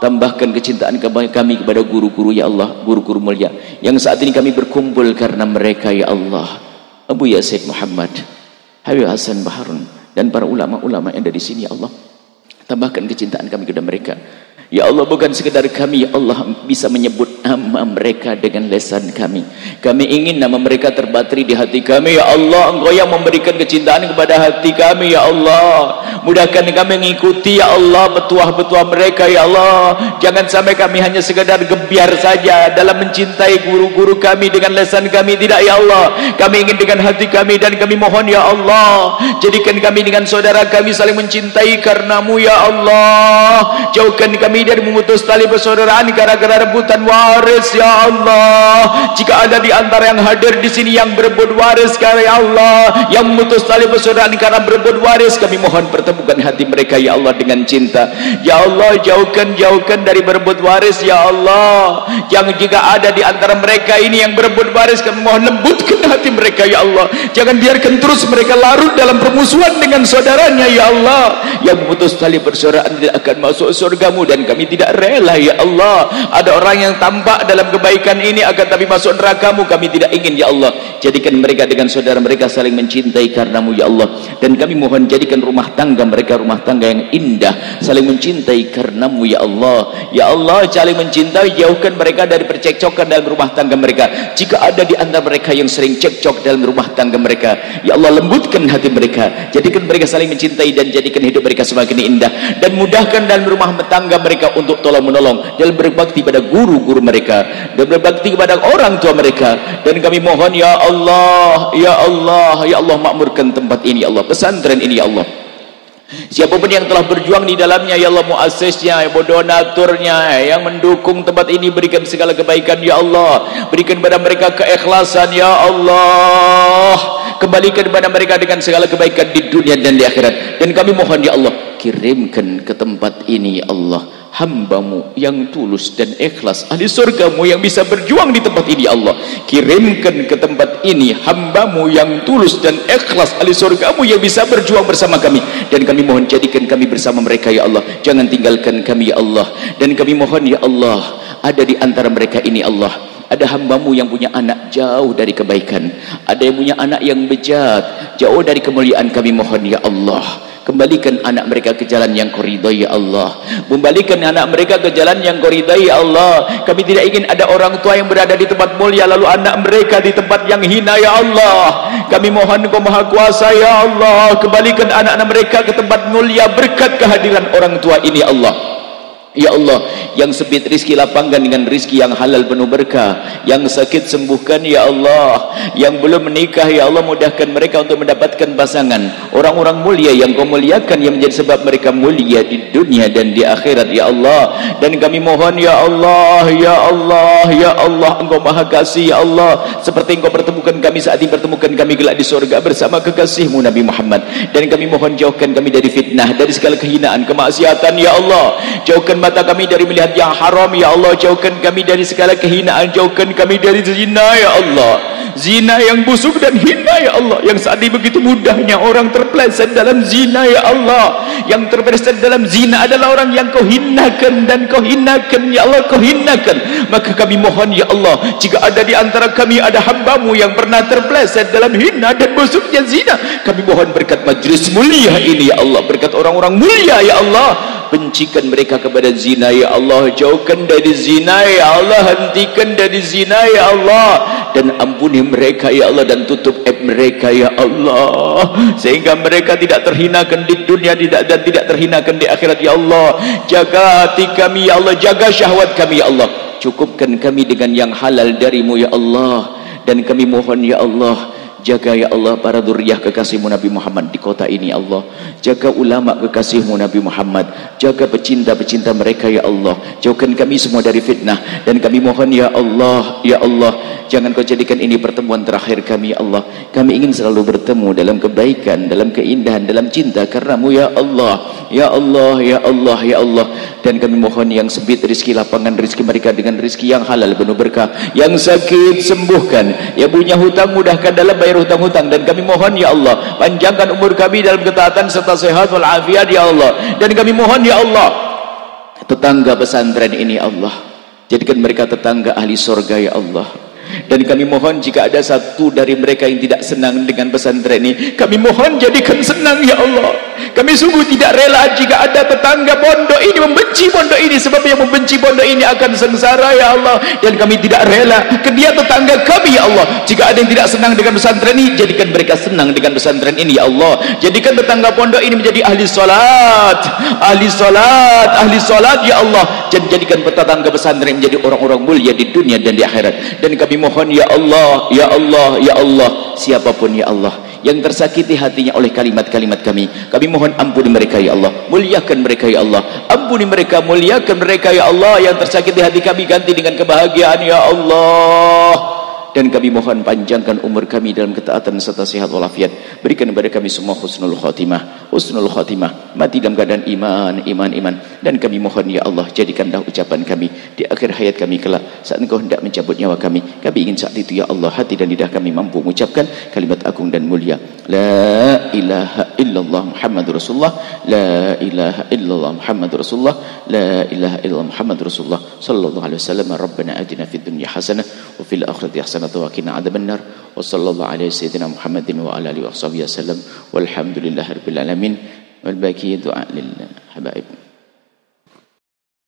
tambahkan kecintaan kami kepada guru-guru ya Allah, guru-guru mulia yang saat ini kami berkumpul karena mereka ya Allah. Abu Yasid Muhammad, Habib Hasan Baharun, dan para ulama-ulama yang ada di sini ya Allah, tambahkan kecintaan kami kepada mereka ya Allah. Bukan sekedar kami ya Allah bisa menyebut nama mereka dengan lisan kami, kami ingin nama mereka terbateri di hati kami ya Allah. Engkau yang memberikan kecintaan kepada hati kami ya Allah. Mudahkan kami mengikuti ya Allah petuah-petuah mereka ya Allah. Jangan sampai kami hanya sekedar gebiar saja dalam mencintai guru-guru kami dengan lisan kami, tidak ya Allah. Kami ingin dengan hati kami, dan kami mohon ya Allah, jadikan kami dengan saudara kami saling mencintai karenamu ya Allah. Jauhkan kami dari memutus tali persaudaraan gara-gara rebutan waris ya Allah. Jika ada di antara yang hadir di sini yang berebut waris ya Allah, yang memutus tali persaudaraan karena berebut waris, kami mohon pertemukan hati mereka ya Allah dengan cinta ya Allah. Jauhkan dari berebut waris ya Allah. Yang jika ada di antara mereka ini yang berebut waris, kami mohon lembutkan hati mereka ya Allah. Jangan biarkan terus mereka larut dalam permusuhan dengan saudaranya ya Allah. Yang memutus tali persaudaraan tidak akan masuk surgamu, dan kami tidak rela ya Allah. Ada orang yang tampak dalam kebaikan ini akan tapi masuk nerakamu, kami tidak ingin ya Allah. Jadikan mereka dengan saudara mereka saling mencintai karenamu ya Allah. Dan kami mohon jadikan rumah tangga mereka rumah tangga yang indah, saling mencintai karenamu ya Allah. Ya Allah, saling mencintai, jauhkan mereka dari percekcokan dalam rumah tangga mereka. Jika ada di antara mereka yang sering cekcok dalam rumah tangga mereka ya Allah, lembutkan hati mereka, jadikan mereka saling mencintai, dan jadikan hidup mereka semakin indah. Dan mudahkan dalam rumah tangga mereka untuk tolong menolong dalam berbakti pada guru-guru mereka dan berbakti kepada orang tua mereka. Dan kami mohon ya Allah, ya Allah, ya Allah, makmurkan tempat ini ya Allah, pesantren ini ya Allah. Siapapun yang telah berjuang di dalamnya ya Allah, muassisnya, donaturnya yang mendukung tempat ini, berikan segala kebaikan ya Allah. Berikan kepada mereka keikhlasan ya Allah. Kembalikan kepada mereka dengan segala kebaikan di dunia dan di akhirat. Dan kami mohon ya Allah, kirimkan ke tempat ini ya Allah hamba-Mu yang tulus dan ikhlas, ahli surga-Mu yang bisa berjuang di tempat ini ya Allah. Kirimkan ke tempat ini hamba-Mu yang tulus dan ikhlas, ahli surga-Mu yang bisa berjuang bersama kami. Dan kami mohon jadikan kami bersama mereka ya Allah, jangan tinggalkan kami ya Allah. Dan kami mohon ya Allah, ada di antara mereka ini Allah, ada hamba-Mu yang punya anak jauh dari kebaikan, ada yang punya anak yang bejat, jauh dari kemuliaan. Kami mohon ya Allah, kembalikan anak mereka ke jalan yang Kau ridai ya Allah. Kembalikan anak mereka ke jalan yang Kau ridai ya Allah. Kami tidak ingin ada orang tua yang berada di tempat mulia lalu anak mereka di tempat yang hina ya Allah. Kami mohon Kau Maha Kuasa ya Allah, kembalikan anak-anak mereka ke tempat mulia berkat kehadiran orang tua ini ya Allah. Ya Allah, yang sempit rizki lapangkan dengan rizki yang halal penuh berkah, yang sakit sembuhkan ya Allah, yang belum menikah ya Allah mudahkan mereka untuk mendapatkan pasangan orang-orang mulia yang Kau muliakan, yang menjadi sebab mereka mulia di dunia dan di akhirat ya Allah. Dan kami mohon ya Allah, ya Allah, ya Allah, Engkau Maha Kasih ya Allah, seperti Engkau pertemukan kami saat ini, pertemukan kami kelak di surga bersama kekasih-Mu Nabi Muhammad. Dan kami mohon jauhkan kami dari fitnah, dari segala kehinaan, kemaksiatan ya Allah. Jauhkan mata kami dari melihat yang haram ya Allah. Jauhkan kami dari segala kehinaan, jauhkan kami dari zina ya Allah, zina yang busuk dan hina ya Allah, yang saat ini begitu mudahnya orang terpeleset dalam zina ya Allah. Yang terpeleset dalam zina adalah orang yang Kau hinakan, dan Kau hinakan ya Allah, Kau hinakan. Maka kami mohon ya Allah, jika ada di antara kami ada hamba-Mu yang pernah terpeleset dalam hina dan busuknya zina, kami mohon berkat majlis mulia ini ya Allah, berkat orang-orang mulia ya Allah, bencikan mereka kepada zina ya Allah, jauhkan dari zina ya Allah, hentikan dari zina ya Allah, dan ampuni mereka ya Allah, dan tutup aib mereka ya Allah, sehingga mereka tidak terhinakan di dunia dan tidak terhinakan di akhirat ya Allah. Jaga hati kami ya Allah, jaga syahwat kami ya Allah, cukupkan kami dengan yang halal darimu ya Allah, dan kami mohon ya Allah, jaga ya Allah para dzurriyyah kekasihmu Nabi Muhammad di kota ini ya Allah, jaga ulama kekasihmu Nabi Muhammad, jaga pecinta-pecinta mereka ya Allah, jauhkan kami semua dari fitnah, dan kami mohon ya Allah, ya Allah, jangan kau jadikan ini pertemuan terakhir kami ya Allah, kami ingin selalu bertemu dalam kebaikan, dalam keindahan, dalam cinta karenamu ya Allah, ya Allah, ya Allah, ya Allah, dan kami mohon yang sempit rezeki, lapangan rezeki mereka dengan rezeki yang halal penuh berkah, yang sakit sembuhkan, yang punya hutang mudahkan dalam bayar hutang-hutang, dan kami mohon ya Allah panjangkan umur kami dalam ketaatan serta sehat wal afiat ya Allah, dan kami mohon ya Allah tetangga pesantren ini ya Allah, jadikan mereka tetangga ahli surga ya Allah, dan kami mohon jika ada satu dari mereka yang tidak senang dengan pesantren ini, kami mohon jadikan senang ya Allah. Kami sungguh tidak rela jika ada tetangga pondok ini membenci pondok ini, sebab yang membenci pondok ini akan sengsara ya Allah, dan kami tidak rela dia tetangga kami ya Allah. Jika ada yang tidak senang dengan pesantren ini, jadikan mereka senang dengan pesantren ini ya Allah, jadikan tetangga pondok ini menjadi ahli salat, ahli salat, ahli salat ya Allah, dan jadikan tetangga pesantren menjadi orang-orang mulia di dunia dan di akhirat. Dan kami mohon ya Allah, ya Allah, ya Allah, siapapun ya Allah yang tersakiti hatinya oleh kalimat-kalimat kami, kami mohon ampuni mereka ya Allah, muliakan mereka ya Allah, ampuni mereka, muliakan mereka ya Allah, yang tersakiti hati kami ganti dengan kebahagiaan ya Allah. Dan kami mohon panjangkan umur kami dalam ketaatan serta sehat walafiat, berikan kepada kami semua husnul khatimah, husnul khatimah, mati dalam keadaan iman, iman, iman. Dan kami mohon ya Allah, jadikanlah ucapan kami di akhir hayat kami kelak, saat Engkau hendak mencabut nyawa kami ingin saat itu ya Allah hati dan lidah kami mampu mengucapkan kalimat agung dan mulia, la ilaha illallah Muhammadur Rasulullah, la ilaha illallah Muhammadur Rasulullah, la ilaha illallah Muhammadur Rasulullah sallallahu alaihi wasallam. Rabbana atina fid dunya hasanah wa fil akhirati hasanah wa qina adzabannar, wa sallallahu alaihi sayyidina Muhammadin wa ala alihi wa sahbihi wasallam, walhamdulillahirabbil alamin, wal baqiyatu lil habaib.